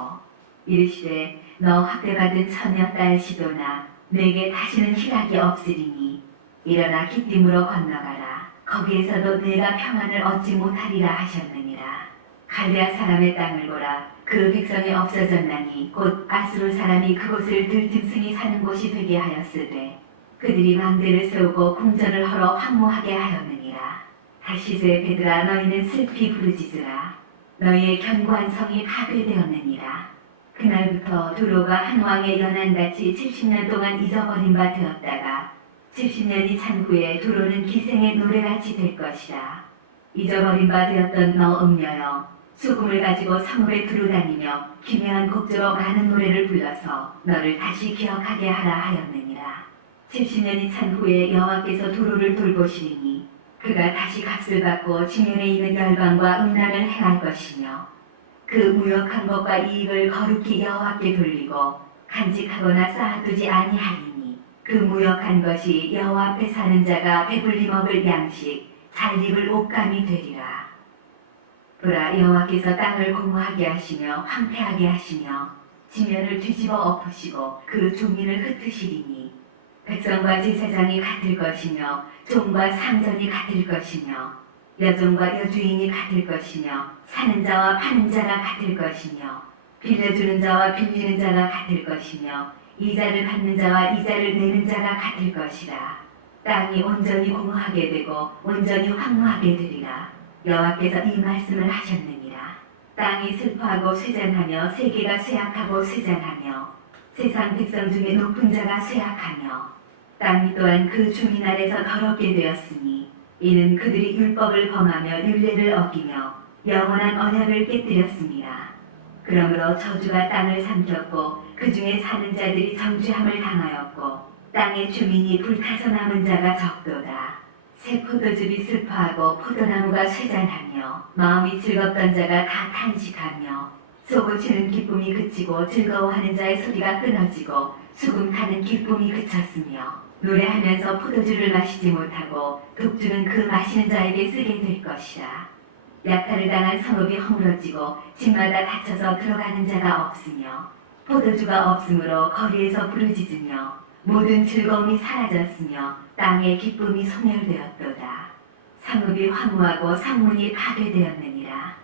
이르시되 너 학대받은 처녀 딸 시도나 내게 다시는 희락이 없으리니 일어나 깃딤으로 건너가라. 거기에서도 내가 평안을 얻지 못하리라 하셨느니라. 갈대아 사람의 땅을 보라. 그 백성이 없어졌나니 곧 아수르 사람이 그곳을 들짐승이 사는 곳이 되게 하였으되 그들이 망대를 세우고 궁전을 헐어 황무하게 하였느니라. 다시스의 배들아 너희는 슬피 부르짖으라. 너희의 견고한 성이 파괴되었느니라. 그날부터 두로가 한 왕의 연한같이 70년 동안 잊어버린 바 되었다가 70년이 찬 후에 두로는 기생의 노래같이 될 것이라. 잊어버린 바 되었던 너 음녀여 수금을 가지고 성읍에 두루다니며 기묘한 곡조로 많은 노래를 불러서 너를 다시 기억하게 하라 하였느니라. 70년이 찬 후에 여호와께서 두로를 돌보시리니 그가 다시 값을 받고 지면에 있는 열방과 음란을 행할 것이며 그 무역한 것과 이익을 거룩히 여호와께 돌리고 간직하거나 쌓아두지 아니하리니 그 무역한 것이 여호와 앞에 사는 자가 배불리 먹을 양식 잘 입을 옷감이 되리라. 보라, 여호와께서 땅을 공허하게 하시며 황폐하게 하시며 지면을 뒤집어 엎으시고 그 종민을 흩으시리니 백성과 제사장이 같을 것이며 종과 상전이 같을 것이며 여종과 여주인이 같을 것이며 사는 자와 파는 자가 같을 것이며 빌려주는 자와 빌리는 자가 같을 것이며 이자를 받는 자와 이자를 내는 자가 같을 것이라. 땅이 온전히 공허하게 되고 온전히 황무하게 되리라. 여호와께서 이 말씀을 하셨느니라. 땅이 슬퍼하고 쇠잔하며 세계가 쇠약하고 쇠잔하며 세상 백성 중에 높은 자가 쇠약하며 땅이 또한 그 주민 아래서 더럽게 되었으니 이는 그들이 율법을 범하며 율례를 어기며 영원한 언약을 깨뜨렸습니다. 그러므로 저주가 땅을 삼켰고 그 중에 사는 자들이 정죄함을 당하였고 땅의 주민이 불타서 남은 자가 적도다. 새 포도즙이 슬퍼하고 포도나무가 쇠잔하며 마음이 즐겁던 자가 다 탄식하며 쏘고치는 기쁨이 그치고 즐거워하는 자의 소리가 끊어지고 수금 타는 기쁨이 그쳤으며 노래하면서 포도주를 마시지 못하고 독주는 그 마시는 자에게 쓰게 될 것이라. 약탈을 당한 성읍이 허물어지고 집마다 닫혀서 들어가는 자가 없으며 포도주가 없으므로 거리에서 부르짖으며 모든 즐거움이 사라졌으며 땅의 기쁨이 소멸되었도다. 성읍이 황무하고 성문이 파괴되었느니라.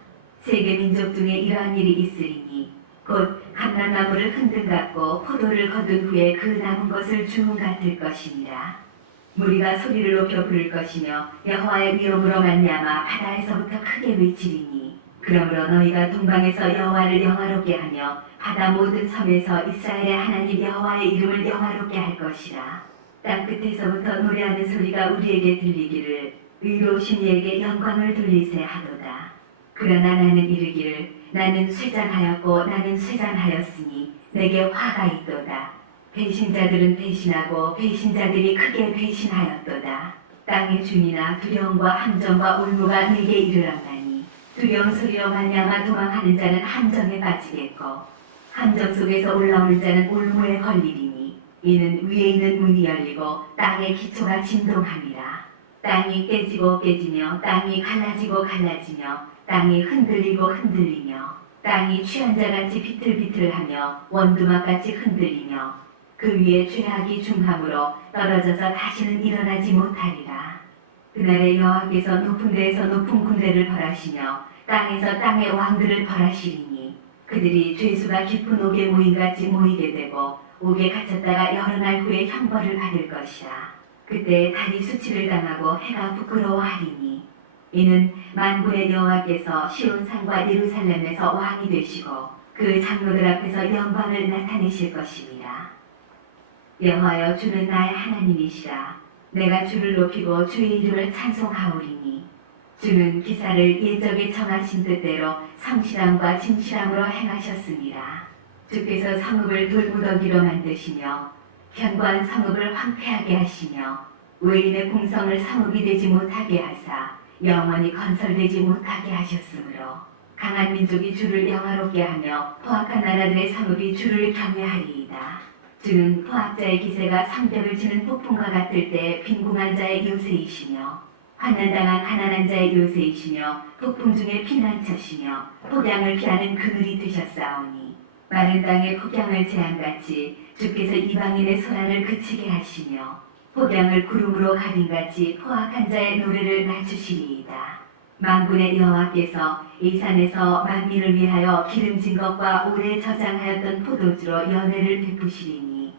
세계 민족 중에 이러한 일이 있으리니 곧 감람나무를 흔든 같고 포도를 거둔 후에 그 남은 것을 주운 같을 것이니라. 무리가 소리를 높여 부를 것이며 여호와의 위엄으로 말미암아 바다에서부터 크게 외치리니 그러므로 너희가 동방에서 여호와를 영화롭게 하며 바다 모든 섬에서 이스라엘의 하나님 여호와의 이름을 영화롭게 할 것이라. 땅 끝에서부터 노래하는 소리가 우리에게 들리기를 의로우신 이에게 영광을 돌리세 하도다. 그러나 나는 이르기를 나는 쇠잔하였고 나는 쇠잔하였으니 내게 화가 있도다. 배신자들은 배신하고 배신자들이 크게 배신하였도다. 땅의 주민아 두려움과 함정과 울무가 내게 이르렀나니 두려운 소리로 말미암아 도망하는 자는 함정에 빠지겠고 함정 속에서 올라오는 자는 울무에 걸리리니 이는 위에 있는 문이 열리고 땅의 기초가 진동함이라. 땅이 깨지고 깨지며 땅이 갈라지고 갈라지며 땅이 흔들리고 흔들리며 땅이 취한 자같이 비틀비틀하며 원두막같이 흔들리며 그 위에 죄악이 중함으로 떨어져서 다시는 일어나지 못하리라. 그날에 여호와께서 높은 데에서 높은 군대를 벌하시며 땅에서 땅의 왕들을 벌하시리니 그들이 죄수가 깊은 옥에 모인같이 모이게 되고 옥에 갇혔다가 여러 날 후에 형벌을 받을 것이라. 그때 달이 수치를 당하고 해가 부끄러워하리니 이는 만군의 여호와께서 시온산과 예루살렘에서 왕이 되시고 그 장로들 앞에서 영광을 나타내실 것입니다. 여호와여 주는 나의 하나님이시라. 내가 주를 높이고 주의 이름을 찬송하오리니 주는 기사를 예적에 정하신 뜻대로 성실함과 진실함으로 행하셨습니다. 주께서 성읍을 돌무더기로 만드시며 견고한 성읍을 황폐하게 하시며 외인의 궁성을 성읍이 되지 못하게 하사 영원히 건설되지 못하게 하셨으므로 강한 민족이 주를 영화롭게 하며 포악한 나라들의 성읍이 주를 경외하리이다. 주는 포악자의 기세가 성벽을 치는 폭풍과 같을 때 빈궁한 자의 요새이시며 환난당한 가난한 자의 요새이시며 폭풍 중에 피난처시며 폭양을 피하는 그늘이 되셨사오니 마른 땅에 폭양을 제한같이 주께서 이방인의 소란을 그치게 하시며 폭양을 구름으로 가린같이 포악한 자의 노래를 낮추시리이다. 만군의 여호와께서 이 산에서 만민을 위하여 기름진 것과 오래 저장하였던 포도주로 연회를 베푸시리니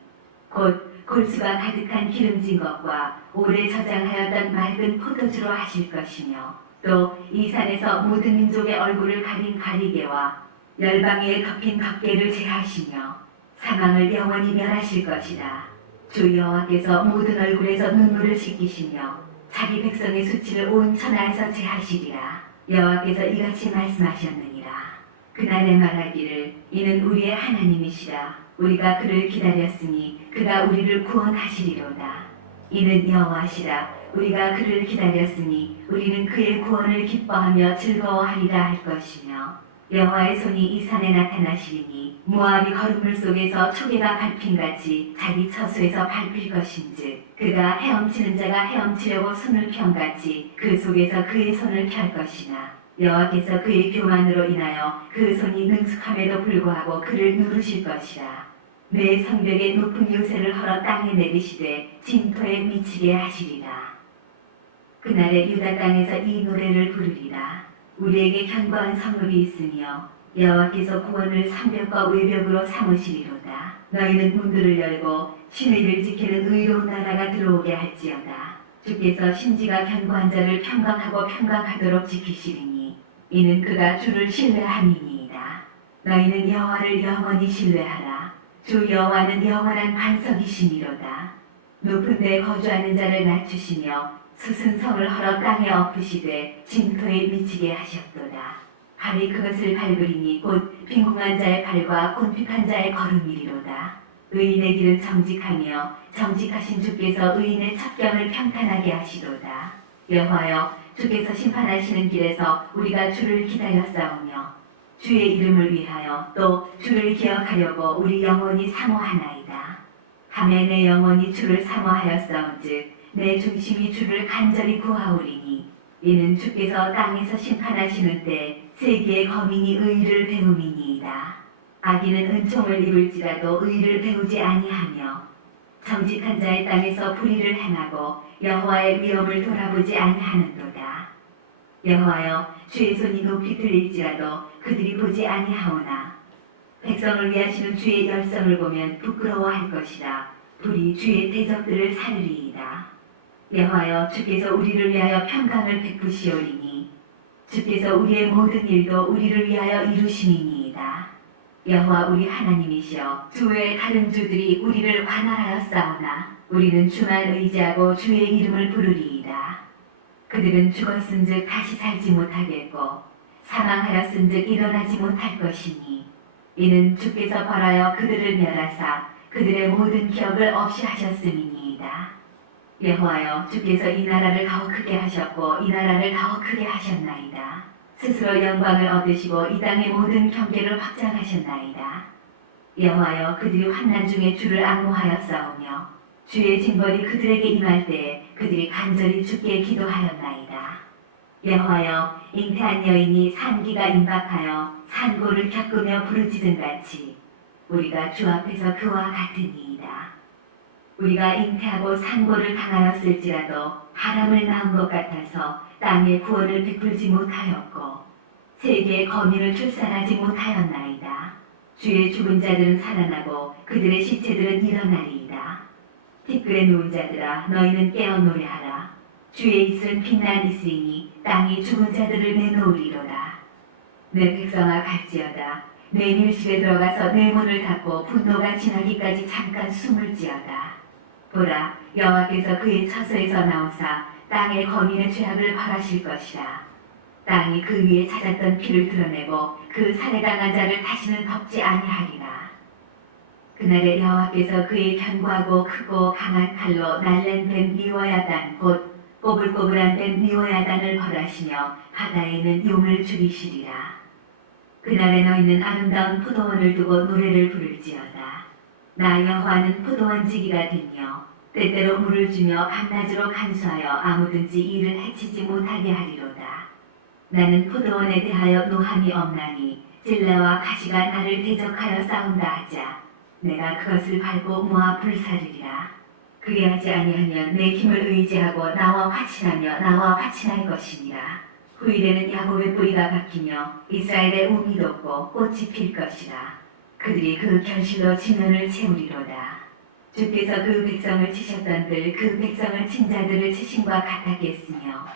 곧 골수가 가득한 기름진 것과 오래 저장하였던 맑은 포도주로 하실 것이며 또 이 산에서 모든 민족의 얼굴을 가린 가리개와 열방 위에 덮인 덮개를 제하시며 사망을 영원히 멸하실 것이다. 주 여호와께서 모든 얼굴에서 눈물을 씻기시며 자기 백성의 수치를 온 천하에서 제하시리라. 여호와께서 이같이 말씀하셨느니라. 그날에 말하기를 이는 우리의 하나님이시라. 우리가 그를 기다렸으니 그가 우리를 구원하시리로다. 이는 여호와시라. 우리가 그를 기다렸으니 우리는 그의 구원을 기뻐하며 즐거워하리라 할 것이며 여호와의 손이 이 산에 나타나시리니 모압이 거름물 속에서 초계가 밟힌같이 자기 처소에서 밟힐 것인즉 그가 헤엄치는 자가 헤엄치려고 손을 편같이 그 속에서 그의 손을 펼 것이나 여호와께서 그의 교만으로 인하여 그 손이 능숙함에도 불구하고 그를 누르실 것이라. 내 성벽의 높은 요새를 헐어 땅에 내리시되 진토에 미치게 하시리라. 그날에 유다 땅에서 이 노래를 부르리라. 우리에게 견고한 성읍이 있으며 여호와께서 구원을 성벽과 외벽으로 삼으시리로다. 너희는 문들을 열고 신의를 지키는 의로운 나라가 들어오게 할지어다. 주께서 심지가 견고한 자를 평강하고 평강하도록 지키시리니 이는 그가 주를 신뢰함이니이다. 너희는 여호와를 영원히 신뢰하라. 주 여호와는 영원한 반석이시니로다. 높은 데 거주하는 자를 낮추시며 솟은 성을 헐어 땅에 엎으시되 진토에 미치게 하셨도다. 발이 그것을 밟으리니 곧 빈궁한 자의 발과 곤핍한 자의 걸음이리로다. 의인의 길은 정직하며 정직하신 주께서 의인의 첩경을 평탄하게 하시도다. 여호와여, 주께서 심판하시는 길에서 우리가 주를 기다려 싸우며 주의 이름을 위하여 또 주를 기억하려고 우리 영혼이 사모하나이다. 밤에 내 영혼이 주를 사모하였사온즉 내 중심이 주를 간절히 구하오리니 이는 주께서 땅에서 심판하시는 때 세기의 거민이 의를 배움이니이다. 악인은 은총을 입을지라도 의를 배우지 아니하며 정직한 자의 땅에서 불의를 행하고 여호와의 위엄을 돌아보지 아니하는도다. 여호와여, 주의 손이 높이 들릴지라도 그들이 보지 아니하오나 백성을 위하시는 주의 열성을 보면 부끄러워할 것이라. 불이 주의 대적들을 살리이다. 여호와여, 주께서 우리를 위하여 평강을 베푸시오리니 주께서 우리의 모든 일도 우리를 위하여 이루심이니이다. 여호와 우리 하나님이시여, 주 외의 다른 주들이 우리를 관할하였사오나 우리는 주만 의지하고 주의 이름을 부르리이다. 그들은 죽었은즉 다시 살지 못하겠고 사망하였은즉 일어나지 못할 것이니 이는 주께서 벌하여 그들을 멸하사 그들의 모든 기억을 없이 하셨음이니이다. 여호와여, 주께서 이 나라를 더 크게 하셨고 이 나라를 더 크게 하셨나이다. 스스로 영광을 얻으시고 이 땅의 모든 경계를 확장하셨나이다. 여호와여, 그들이 환난 중에 주를 앙모하였사오며 주의 징벌이 그들에게 임할 때에 그들이 간절히 주께 기도하였나이다. 여호와여, 잉태한 여인이 산기가 임박하여 산고를 겪으며 부르짖은 같이 우리가 주 앞에서 그와 같으니이다. 우리가 잉태하고 산고를 당하였을지라도 바람을 낳은 것 같아서 땅에 구원을 베풀지 못하였고 세계의 거민을 출산하지 못하였나이다. 주의 죽은 자들은 살아나고 그들의 시체들은 일어나리이다. 티끌에 누운 자들아, 너희는 깨어 노래하라. 주의 이슬은 빛난 이슬이니 땅이 죽은 자들을 내놓으리로다. 내 백성아, 갈지어다. 내 밀실에 들어가서 내 문을 닫고 분노가 지나기까지 잠깐 숨을지어다. 보라, 여호와께서 그의 처소에서 나오사 땅의 거민의 죄악을 벌하실 것이라. 땅이 그 위에 찾았던 피를 드러내고 그 살해당한 자를 다시는 덮지 아니하리라. 그날에 여호와께서 그의 견고하고 크고 강한 칼로 날랜 뱀 리워야단 곧 꼬불꼬불한 뱀 리워야단을 벌하시며 바다에 있는 용을 죽이시리라. 그날에 너희는 아름다운 포도원을 두고 노래를 부를지어다. 나 여호와는 포도원 지기가 되며 때때로 물을 주며 밤낮으로 간수하여 아무든지 이를 해치지 못하게 하리로다. 나는 포도원에 대하여 노함이 없나니 질레와 가시가 나를 대적하여 싸운다 하자 내가 그것을 밟고 모아 불사르리라. 그리하지 아니하면 내 힘을 의지하고 나와 화친하며 나와 화친할 것이니라. 후일에는 야곱의 뿌리가 바뀌며 이스라엘의 움이 돋고 꽃이 필 것이라. 그들이 그 결실로 지면을 채우리로다. 주께서 그 백성을 치셨던들 그 백성을 친 자들을 치심과 같았겠으며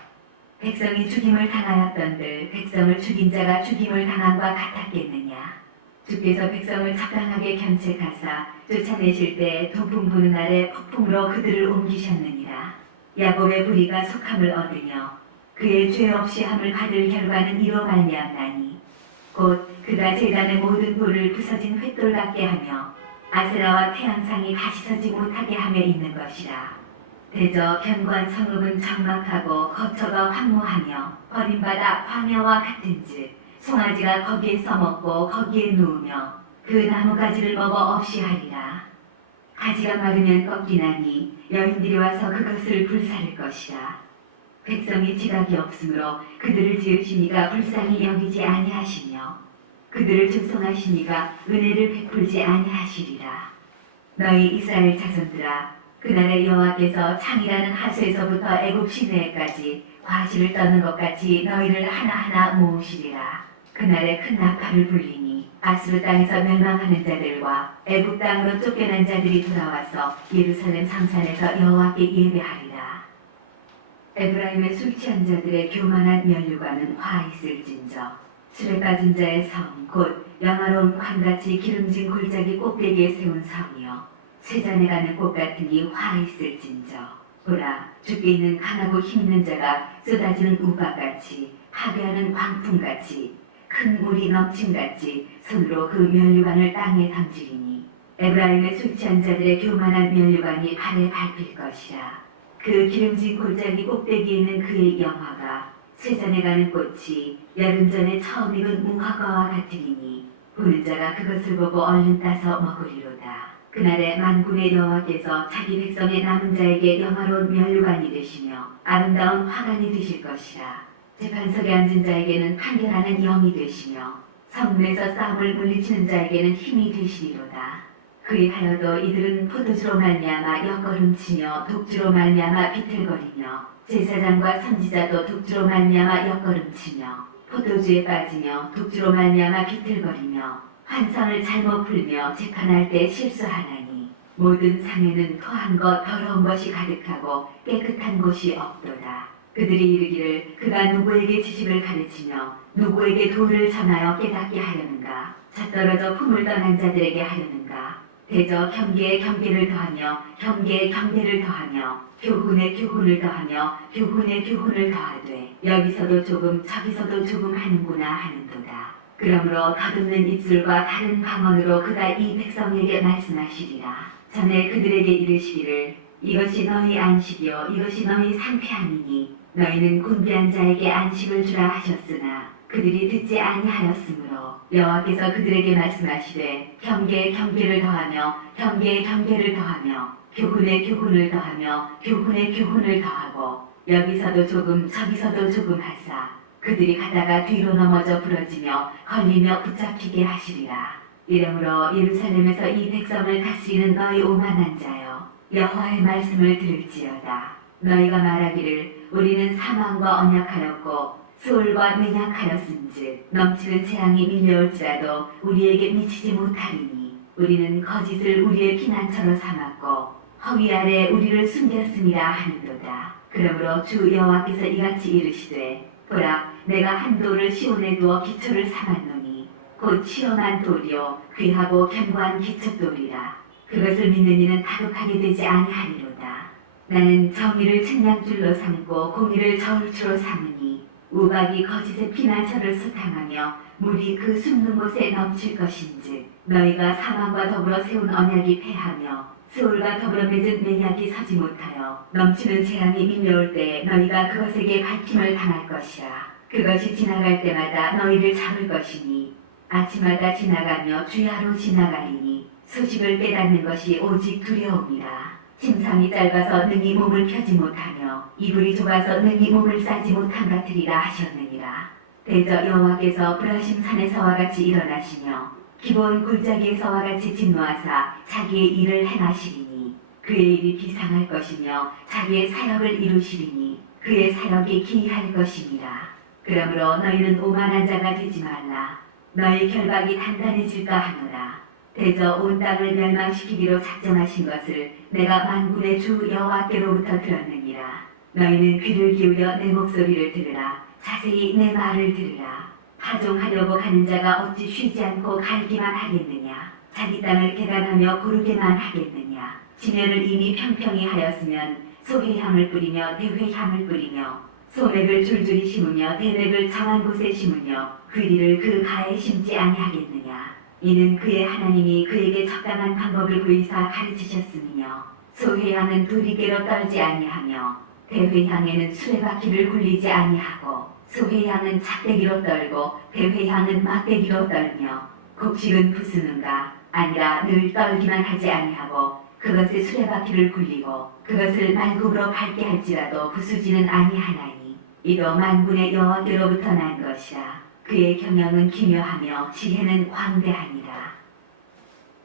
백성이 죽임을 당하였던들 백성을 죽인 자가 죽임을 당함과 같았겠느냐. 주께서 백성을 적당하게 견책하사 쫓아내실 때 도풍 부는 날에 폭풍으로 그들을 옮기셨느니라. 야곱의 부리가 속함을 얻으며 그의 죄 없이 함을 받을 결과는 이로 말미암나니 곧 그가 제단의 모든 돌을 부서진 횃돌 같게 하며 아세라와 태양상이 다시 서지 못하게 하며 있는 것이라. 대저 견고한 성읍은 적막하고 거처가 황무하며 버림받아 광야와 같은즉 송아지가 거기에 써먹고 거기에 누우며 그 나무가지를 먹어 없이 하리라. 가지가 마르면 꺾이나니 여인들이 와서 그것을 불사를 것이라. 백성이 지각이 없으므로 그들을 지으시니가 불쌍히 여기지 아니하시며 그들을 조성하시니가 은혜를 베풀지 아니하시리라. 너희 이스라엘 자손들아, 그날에 여호와께서 창이라는 하수에서부터 애굽 시내까지 과실을 떠는 것 같이 너희를 하나하나 모으시리라. 그날에 큰 나팔을 불리니 아수르 땅에서 멸망하는 자들과 애굽 땅으로 쫓겨난 자들이 돌아와서 예루살렘 성산에서 여호와께 예배하리라. 에브라임의 술 취한 자들의 교만한 면류관은 화 있을진저 술에 빠진 자의 성 곧 영화로운 관같이 기름진 골짜기 꼭대기에 세운 성이여 쇠잔에 가는 꽃 같으니 화 있을진저 보라 주께 있는 강하고 힘있는 자가 쏟아지는 우박같이 파괴하는 광풍같이 큰 물이 넘침같이 손으로 그 면류관을 땅에 던지리니 에브라임의 술 취한 자들의 교만한 면류관이 발에 밟힐 것이라. 그 기름진 골짜기 꼭대기에 있는 그의 영화가 쇠잔에 가는 꽃이 여름 전에 처음 익은 무화과와 같으리니 보는 자가 그것을 보고 얼른 따서 먹으리로다. 그날에 만군의 여호와께서 자기 백성의 남은 자에게 영화로운 면류관이 되시며 아름다운 화관이 되실 것이라. 재판석에 앉은 자에게는 판결하는 영이 되시며 성문에서 싸움을 물리치는 자에게는 힘이 되시리로다. 그리하여도 이들은 포도주로 말미암아 엿걸음치며 독주로 말미암아 비틀거리며 제사장과 선지자도 독주로 말미암아 엿걸음치며 포도주에 빠지며 독주로 말미암아 비틀거리며 환상을 잘못 풀며 재판할 때 실수하나니 모든 상에는 토한 것 더러운 것이 가득하고 깨끗한 곳이 없도다. 그들이 이르기를 그가 누구에게 지식을 가르치며 누구에게 도를 전하여 깨닫게 하려는가. 젖떨어져 품을 떠난 자들에게 하려는가. 대저 경계에 경계를 더하며 경계에 경계를 더하며 교훈에 교훈을 더하며 교훈에 교훈을 더하되 여기서도 조금 저기서도 조금 하는구나 하는도다. 그러므로 더듬는 입술과 다른 방언으로 그가 이 백성에게 말씀하시리라. 전에 그들에게 이르시기를 이것이 너희 안식이요 이것이 너희 상쾌함이니 너희는 곤비한 자에게 안식을 주라 하셨으나 그들이 듣지 아니하였으므로 여호와께서 그들에게 말씀하시되 경계에 경계를 더하며 경계에 경계를 더하며 교훈에 교훈을 더하며 교훈에 교훈을 더하고 여기서도 조금 저기서도 조금 하사 그들이 가다가 뒤로 넘어져 부러지며 걸리며 붙잡히게 하시리라. 이러므로 예루살렘에서 이 백성을 다스리는 너희 오만한 자여 여호와의 말씀을 들을지어다. 너희가 말하기를 우리는 사망과 언약하였고 수월과 맹약하였은즉 넘치는 재앙이 밀려올지라도 우리에게 미치지 못하리니 우리는 거짓을 우리의 피난처로 삼았고 허위 아래 우리를 숨겼음이라 하는도다. 그러므로 주 여호와께서 이같이 이르시되 보라 내가 한 돌을 시온에 두어 기초를 삼았노니 곧 시험한 돌이요 귀하고 견고한 기초돌이라. 그것을 믿는 이는 다급하게 되지 아니하리로다. 나는 정의를 측량줄로 삼고 공의를 저울추로 삼으니 우박이 거짓의 피난처를 소탕하며 물이 그 숨는 곳에 넘칠 것인즉 너희가 사망과 더불어 세운 언약이 패하며 스올과 더불어 맺은 맹약이 서지 못하여 넘치는 재앙이 밀려올 때에 너희가 그것에게 밝힘을 당할 것이라. 그것이 지나갈 때마다 너희를 잡을 것이니 아침마다 지나가며 주야로 지나가리니 소식을 깨닫는 것이 오직 두려움이라. 침상이 짧아서 능히 몸을 펴지 못하며 이불이 좁아서 능히 몸을 싸지 못한 같으리라 하셨느니라. 대저 여호와께서 브라심 산에서와 같이 일어나시며 기본 골짜기에서와 같이 진노하사 자기의 일을 행하시리니 그의 일이 비상할 것이며 자기의 사역을 이루시리니 그의 사역이 기이할 것이니라. 그러므로 너희는 오만한 자가 되지 말라. 너희 결박이 단단해질까 하노라. 대저 온 땅을 멸망시키기로 작정하신 것을 내가 만군의 주 여호와께로부터 들었느니라. 너희는 귀를 기울여 내 목소리를 들으라. 자세히 내 말을 들으라. 파종하려고 가는 자가 어찌 쉬지 않고 갈기만 하겠느냐. 자기 땅을 개간하며 고르게만 하겠느냐. 지면을 이미 평평히 하였으면 소회향을 뿌리며 대회향을 뿌리며 소맥을 줄줄이 심으며 대맥을 정한 곳에 심으며 귀리를 그 가에 심지 아니하겠느냐. 이는 그의 하나님이 그에게 적당한 방법을 보이사 가르치셨음이며 소회향은 도리깨로 떨지 아니하며 대회향에는 수레바퀴를 굴리지 아니하고 소의 향은 작대기로 떨고 배회 향은 막대기로 떨며 곡식은 부수는가 아니라 늘 떨기만 하지 아니하고 그것의 수레바퀴를 굴리고 그것을 말굽으로 밟게 할지라도 부수지는 아니하나니 이도 만군의 여호와께로부터 난 것이라. 그의 경영은 기묘하며 지혜는 광대하니라.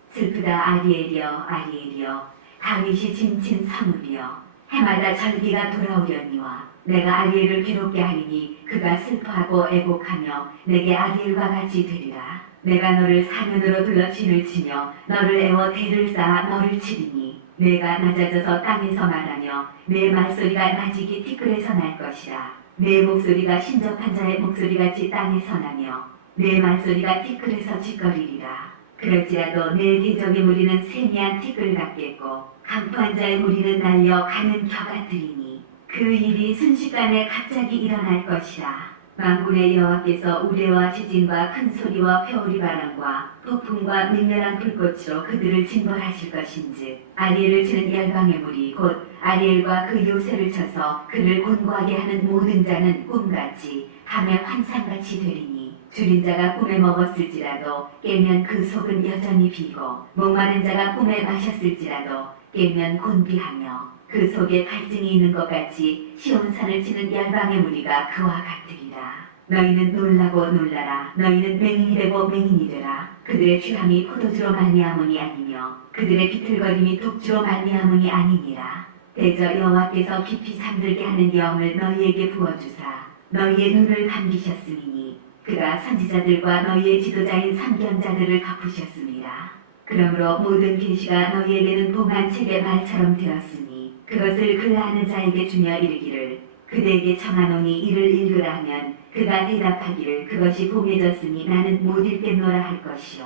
슬프다 아리엘이여 아리엘이여 다윗이 짐친 성읍이여 해마다 절기가 돌아오려니와 내가 아리엘을 괴롭게 하리니 그가 슬퍼하고 애곡하며 내게 아리엘과 같이 되리라. 내가 너를 사면으로 둘러 진을 치며 너를 애워 대를 쌓아 너를 치리니 내가 낮아져서 땅에서 말하며 내 말소리가 나지기 티끌에서 날 것이라. 내 목소리가 신접한 자의 목소리같이 땅에서 나며 내 말소리가 티끌에서 짓거리리라. 그럴지라도 내 대적의 무리는 세미한 티끌 같겠고 강포한 자의 무리는 날려 가는 겨 같으리니 그 일이 순식간에 갑자기 일어날 것이라. 만군의 여호와께서 우레와 지진과 큰 소리와 회오리 바람과 폭풍과 맹렬한 불꽃으로 그들을 징벌하실 것인즉 아리엘을 치는 열방의 무리 곧 아리엘과 그 요새를 쳐서 그를 곤고하게 하는 모든 자는 꿈같이 밤의 환상같이 되리니 줄인 자가 꿈에 먹었을지라도 깨면 그 속은 여전히 비고 목마른 자가 꿈에 마셨을지라도 깨면 곤비하며 그 속에 갈증이 있는 것 같이 시온산을 치는 열방의 무리가 그와 같으리라. 너희는 놀라고 놀라라. 너희는 맹인이 되고 맹인이 되라. 그들의 취함이 포도주로 말미암음이 아니며 그들의 비틀거림이 독주로 말미암음이 아니니라. 대저 여호와께서 깊이 잠들게 하는 영을 너희에게 부어주사 너희의 눈을 감기셨으니 그가 선지자들과 너희의 지도자인 선견자들을 갚으셨습니다. 그러므로 모든 계시가 너희에게는 봉한 책의 말처럼 되었으니 그것을 글라하는 자에게 주며 이르기를 그대에게 청하노니 이를 읽으라 하면 그가 대답하기를 그것이 봉해졌으니 나는 못 읽겠노라 할 것이요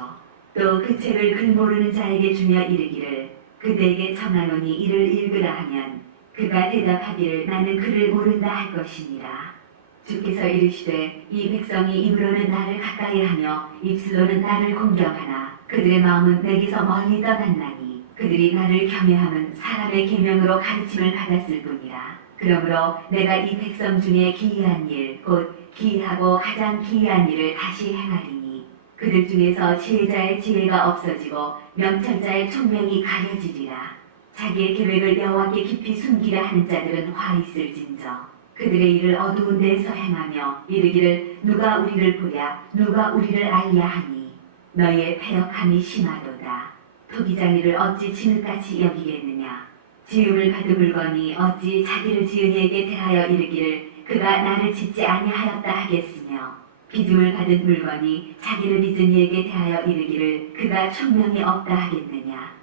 또 그 책을 글 모르는 자에게 주며 이르기를 그대에게 청하노니 이를 읽으라 하면 그가 대답하기를 나는 글을 모른다 할 것이니라. 주께서 이르시되 이 백성이 입으로는 나를 가까이 하며 입술로는 나를 공경하나 그들의 마음은 내게서 멀리 떠났나니 그들이 나를 경외함은 사람의 계명으로 가르침을 받았을 뿐이라. 그러므로 내가 이 백성 중에 기이한 일, 곧 기이하고 가장 기이한 일을 다시 행하리니 그들 중에서 지혜자의 지혜가 없어지고 명철자의 총명이 가려지리라. 자기의 계획을 여호와께 깊이 숨기려 하는 자들은 화 있을진저 그들의 일을 어두운 데에서 행하며 이르기를 누가 우리를 보랴 누가 우리를 알랴 하니 너희의 패역함이 심하도다. 토기장이를 어찌 진흙같이 여기겠느냐. 지음을 받은 물건이 어찌 자기를 지은 이에게 대하여 이르기를 그가 나를 짓지 아니하였다 하겠으며 빚음을 받은 물건이 자기를 빚은 이에게 대하여 이르기를 그가 총명이 없다 하겠느냐.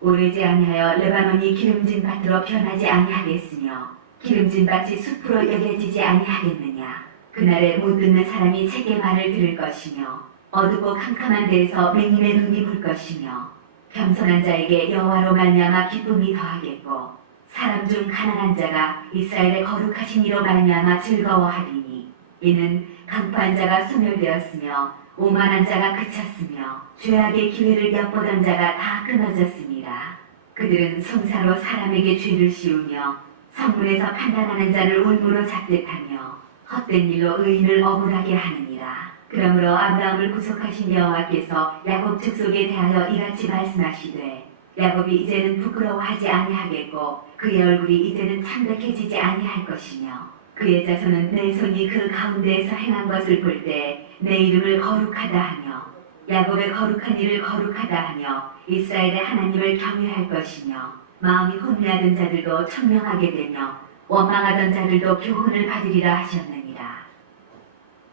오래지 아니하여 레바논이 기름진 밭으로 변하지 아니하겠으며 기름진 밭이 숲으로 여겨지지 아니하겠느냐. 그날에 못 듣는 사람이 책의 말을 들을 것이며 어둡고 캄캄한 데에서 맹인의 눈이 볼 것이며 겸손한 자에게 여호와로 말미암아 기쁨이 더하겠고 사람 중 가난한 자가 이스라엘의 거룩하신 이로 말미암아 즐거워하리니 이는 강포한 자가 소멸되었으며 오만한 자가 그쳤으며 죄악의 기회를 엿보던 자가 다 끊어졌습니다. 그들은 송사로 사람에게 죄를 씌우며 성문에서 판단하는 자를 울무로 잡듯하며 헛된 일로 의인을 억울하게 하느니라. 그러므로 아브라함을 구속하신 여호와께서 야곱 족속에 대하여 이같이 말씀하시되 야곱이 이제는 부끄러워하지 아니하겠고 그의 얼굴이 이제는 창백해지지 아니할 것이며 그의 자손은 내 손이 그 가운데에서 행한 것을 볼 때 내 이름을 거룩하다 하며 야곱의 거룩한 일을 거룩하다 하며 이스라엘의 하나님을 경외할 것이며 마음이 혼미하던 자들도 청명하게 되며 원망하던 자들도 교훈을 받으리라 하셨느니라.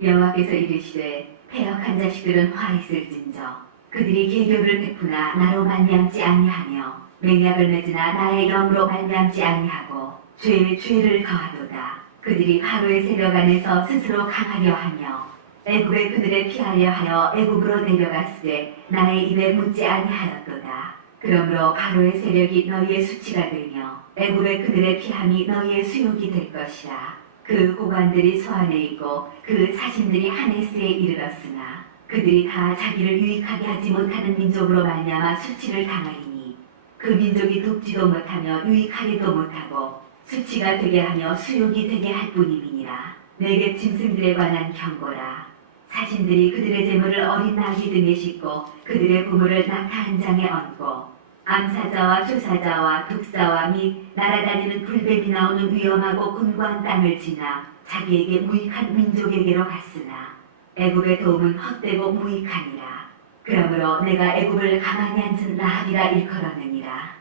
여호와께서 이르시되 패역한 자식들은 화 있을진저 그들이 계교를 베푸나 나로 말미암지 아니하며 맹약을 맺으나 나의 영으로 말미암지 아니하고 죄에 죄를 더하도다. 그들이 바로의 세력 안에서 스스로 강하려 하며 애굽의 그들에 피하려 하여 애굽으로 내려갔으되 나의 입에 묻지 아니하였도다. 그러므로 바로의 세력이 너희의 수치가 되며 애굽의 그들의 피함이 너희의 수욕이 될 것이라. 그 고관들이 소안에 있고 그 사신들이 하네스에 이르렀으나 그들이 다 자기를 유익하게 하지 못하는 민족으로 말미암아 수치를 당하리니 그 민족이 돕지도 못하며 유익하기도 못하고 수치가 되게 하며 수욕이 되게 할 뿐임이니라. 내게 짐승들에 관한 경고라. 사신들이 그들의 재물을 어린 나귀 등에 싣고 그들의 보물을 낙타 한 장에 얹고 암사자와 조사자와 독사와 및 날아다니는 불뱀이 나오는 위험하고 곤고한 땅을 지나 자기에게 무익한 민족에게로 갔으나 애굽의 도움은 헛되고 무익하니라. 그러므로 내가 애굽을 가만히 앉은 라합이라 일컬었느니라.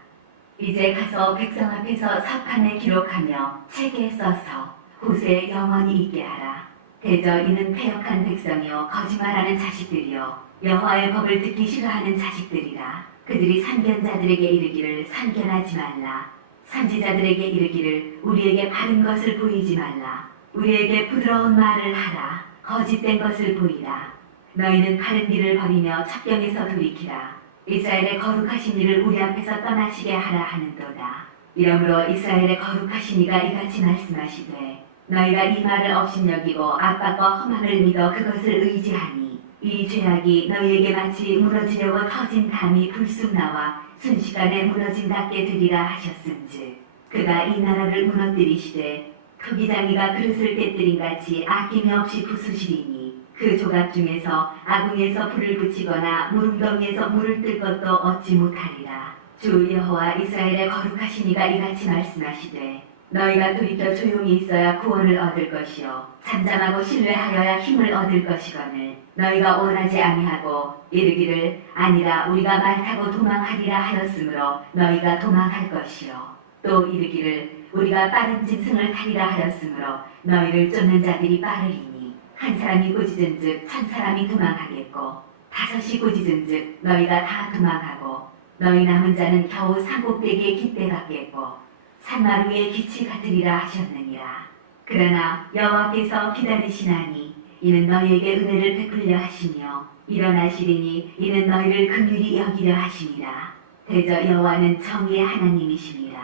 이제 가서 백성 앞에서 서판에 기록하며 책에 써서 후세에 영원히 있게 하라. 대저 이는 패역한 백성이요 거짓말하는 자식들이요 여호와의 법을 듣기 싫어하는 자식들이라. 그들이 선견자들에게 이르기를 선견하지 말라. 선지자들에게 이르기를 우리에게 바른 것을 보이지 말라. 우리에게 부드러운 말을 하라. 거짓된 것을 보이라. 너희는 바른 길을 버리며 첩경에서 돌이키라. 이스라엘의 거룩하신 이를 우리 앞에서 떠나시게 하라 하는도다. 이러므로 이스라엘의 거룩하신 이가 이같이 말씀하시되 너희가 이 말을 업신여기고 압박과 험함을 믿어 그것을 의지하니 이 죄악이 너희에게 마치 무너지려고 터진 담이 불쑥 나와 순식간에 무너진답게 되리라 하셨음즉 그가 이 나라를 무너뜨리시되 토기장이가 그릇을 깨뜨린 같이 아낌이 없이 부수시리니 그 조각 중에서 아궁에서 불을 붙이거나 무릉덩이에서 물을 뜰 것도 얻지 못하리라. 주 여호와 이스라엘의 거룩하신 이가 이같이 말씀하시되 너희가 돌이켜 조용히 있어야 구원을 얻을 것이요 잠잠하고 신뢰하여야 힘을 얻을 것이거늘 너희가 원하지 아니하고 이르기를 아니라 우리가 말 타고 도망하리라 하였으므로 너희가 도망할 것이요 또 이르기를 우리가 빠른 짐승을 타리라 하였으므로 너희를 쫓는 자들이 빠르리니 한 사람이 꾸짖은즉 천 사람이 도망하겠고 다섯이 꾸짖은즉 너희가 다 도망하고 너희 남은 자는 겨우 산꼭대기에 깃대 같겠고 산마루에 빛이 같으리라 하셨느니라. 그러나 여호와께서 기다리시나니 이는 너희에게 은혜를 베풀려 하시며 일어나시리니 이는 너희를 긍휼히 여기려 하심이라. 대저 여호와는 정의의 하나님이시니라.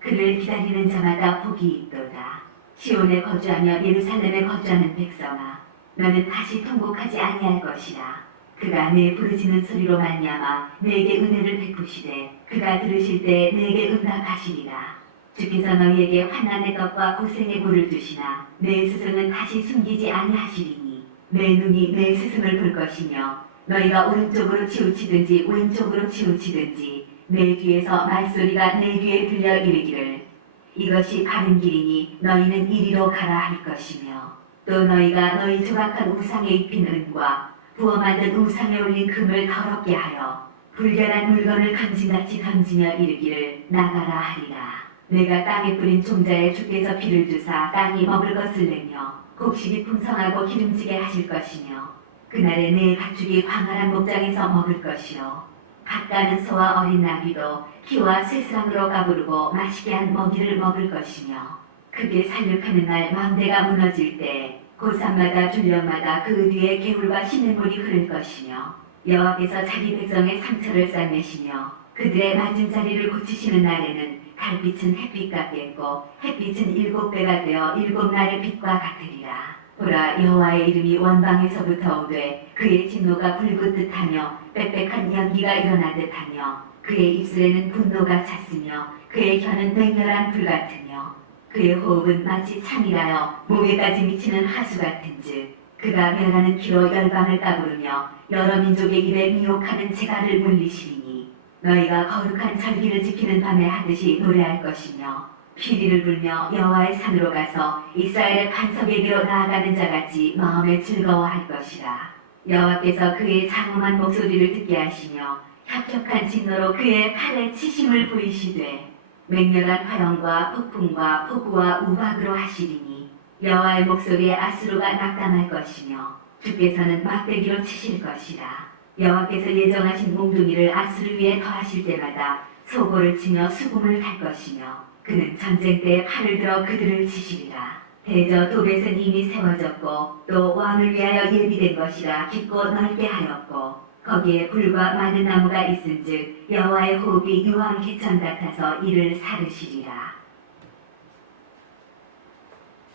그를 기다리는 자마다 복이 있도다. 시온에 거주하며 예루살렘에 거주하는 백성아 너는 다시 통곡하지 아니할 것이라. 그가 내 부르짖는 소리로 말미암아 내게 은혜를 베푸시되 그가 들으실 때 내게 응답하시리라. 주께서 너희에게 환난의 떡과 고생의 물을 주시나 내 스승은 다시 숨기지 아니하시리니 내 눈이 내 스승을 볼 것이며 너희가 오른쪽으로 치우치든지 왼쪽으로 치우치든지 내 뒤에서 말소리가 내 귀에 들려 이르기를 이것이 바른 길이니 너희는 이리로 가라 할 것이며 또 너희가 너희 조각한 우상에 입힌 은과 부어 만든 우상에 올린 금을 더럽게 하여 불결한 물건을 간징같이 던지며 이르기를 나가라 하리라. 내가 땅에 뿌린 종자에 주께서 비를 주사 땅이 먹을 것을 내며 곡식이 풍성하고 기름지게 하실 것이며 그날에 내 가축이 광활한 목장에서 먹을 것이요 밭가는 소와 어린 나귀도 키와 쇠스랑으로 가부르고 맛있게 한 먹이를 먹을 것이며 그게 살육하는 날 망대가 무너질 때 고산마다 줄령마다 그 뒤에 개울과 시냇물이 흐를 것이며 여호와께서 자기 백성의 상처를 싸매시며 그들의 맞은 자리를 고치시는 날에는 달빛은 햇빛 같겠고 햇빛은 7배가 되어 7날의 빛과 같으리라. 보라 여호와의 이름이 원방에서부터 오되 그의 진노가 불붙듯 하며 빽빽한 연기가 일어나듯 하며 그의 입술에는 분노가 찼으며 그의 혀는 맹렬한 불 같으며 그의 호흡은 마치 창이라여 목에까지 미치는 하수 같은즉 그가 멸하는 키로 열방을 까부르며 여러 민족의 입에 미혹하는 재갈을 물리시리니 너희가 거룩한 절기를 지키는 밤에 하듯이 노래할 것이며 피리를 불며 여호와의 산으로 가서 이스라엘의 반석에게로 나아가는 자같이 마음에 즐거워할 것이라. 여호와께서 그의 장엄한 목소리를 듣게 하시며 혁혁한 진노로 그의 팔에 치심을 보이시되 맹렬한 화염과 폭풍과 폭우와 우박으로 하시리니 여호와의 목소리에 아수르가 낙담할 것이며 주께서는 막대기로 치실 것이라. 여호와께서 예정하신 몽둥이를 아수르 위에 더하실 때마다 소고를 치며 수금을 탈 것이며 그는 전쟁 때에 팔을 들어 그들을 치시리라. 대저 도벳은 이미 세워졌고 또 왕을 위하여 예비된 것이라 깊고 넓게 하였고 거기에 불과 많은 나무가 있은즉 여호와의 호흡이 유황 개천 같아서 이를 사르시리라.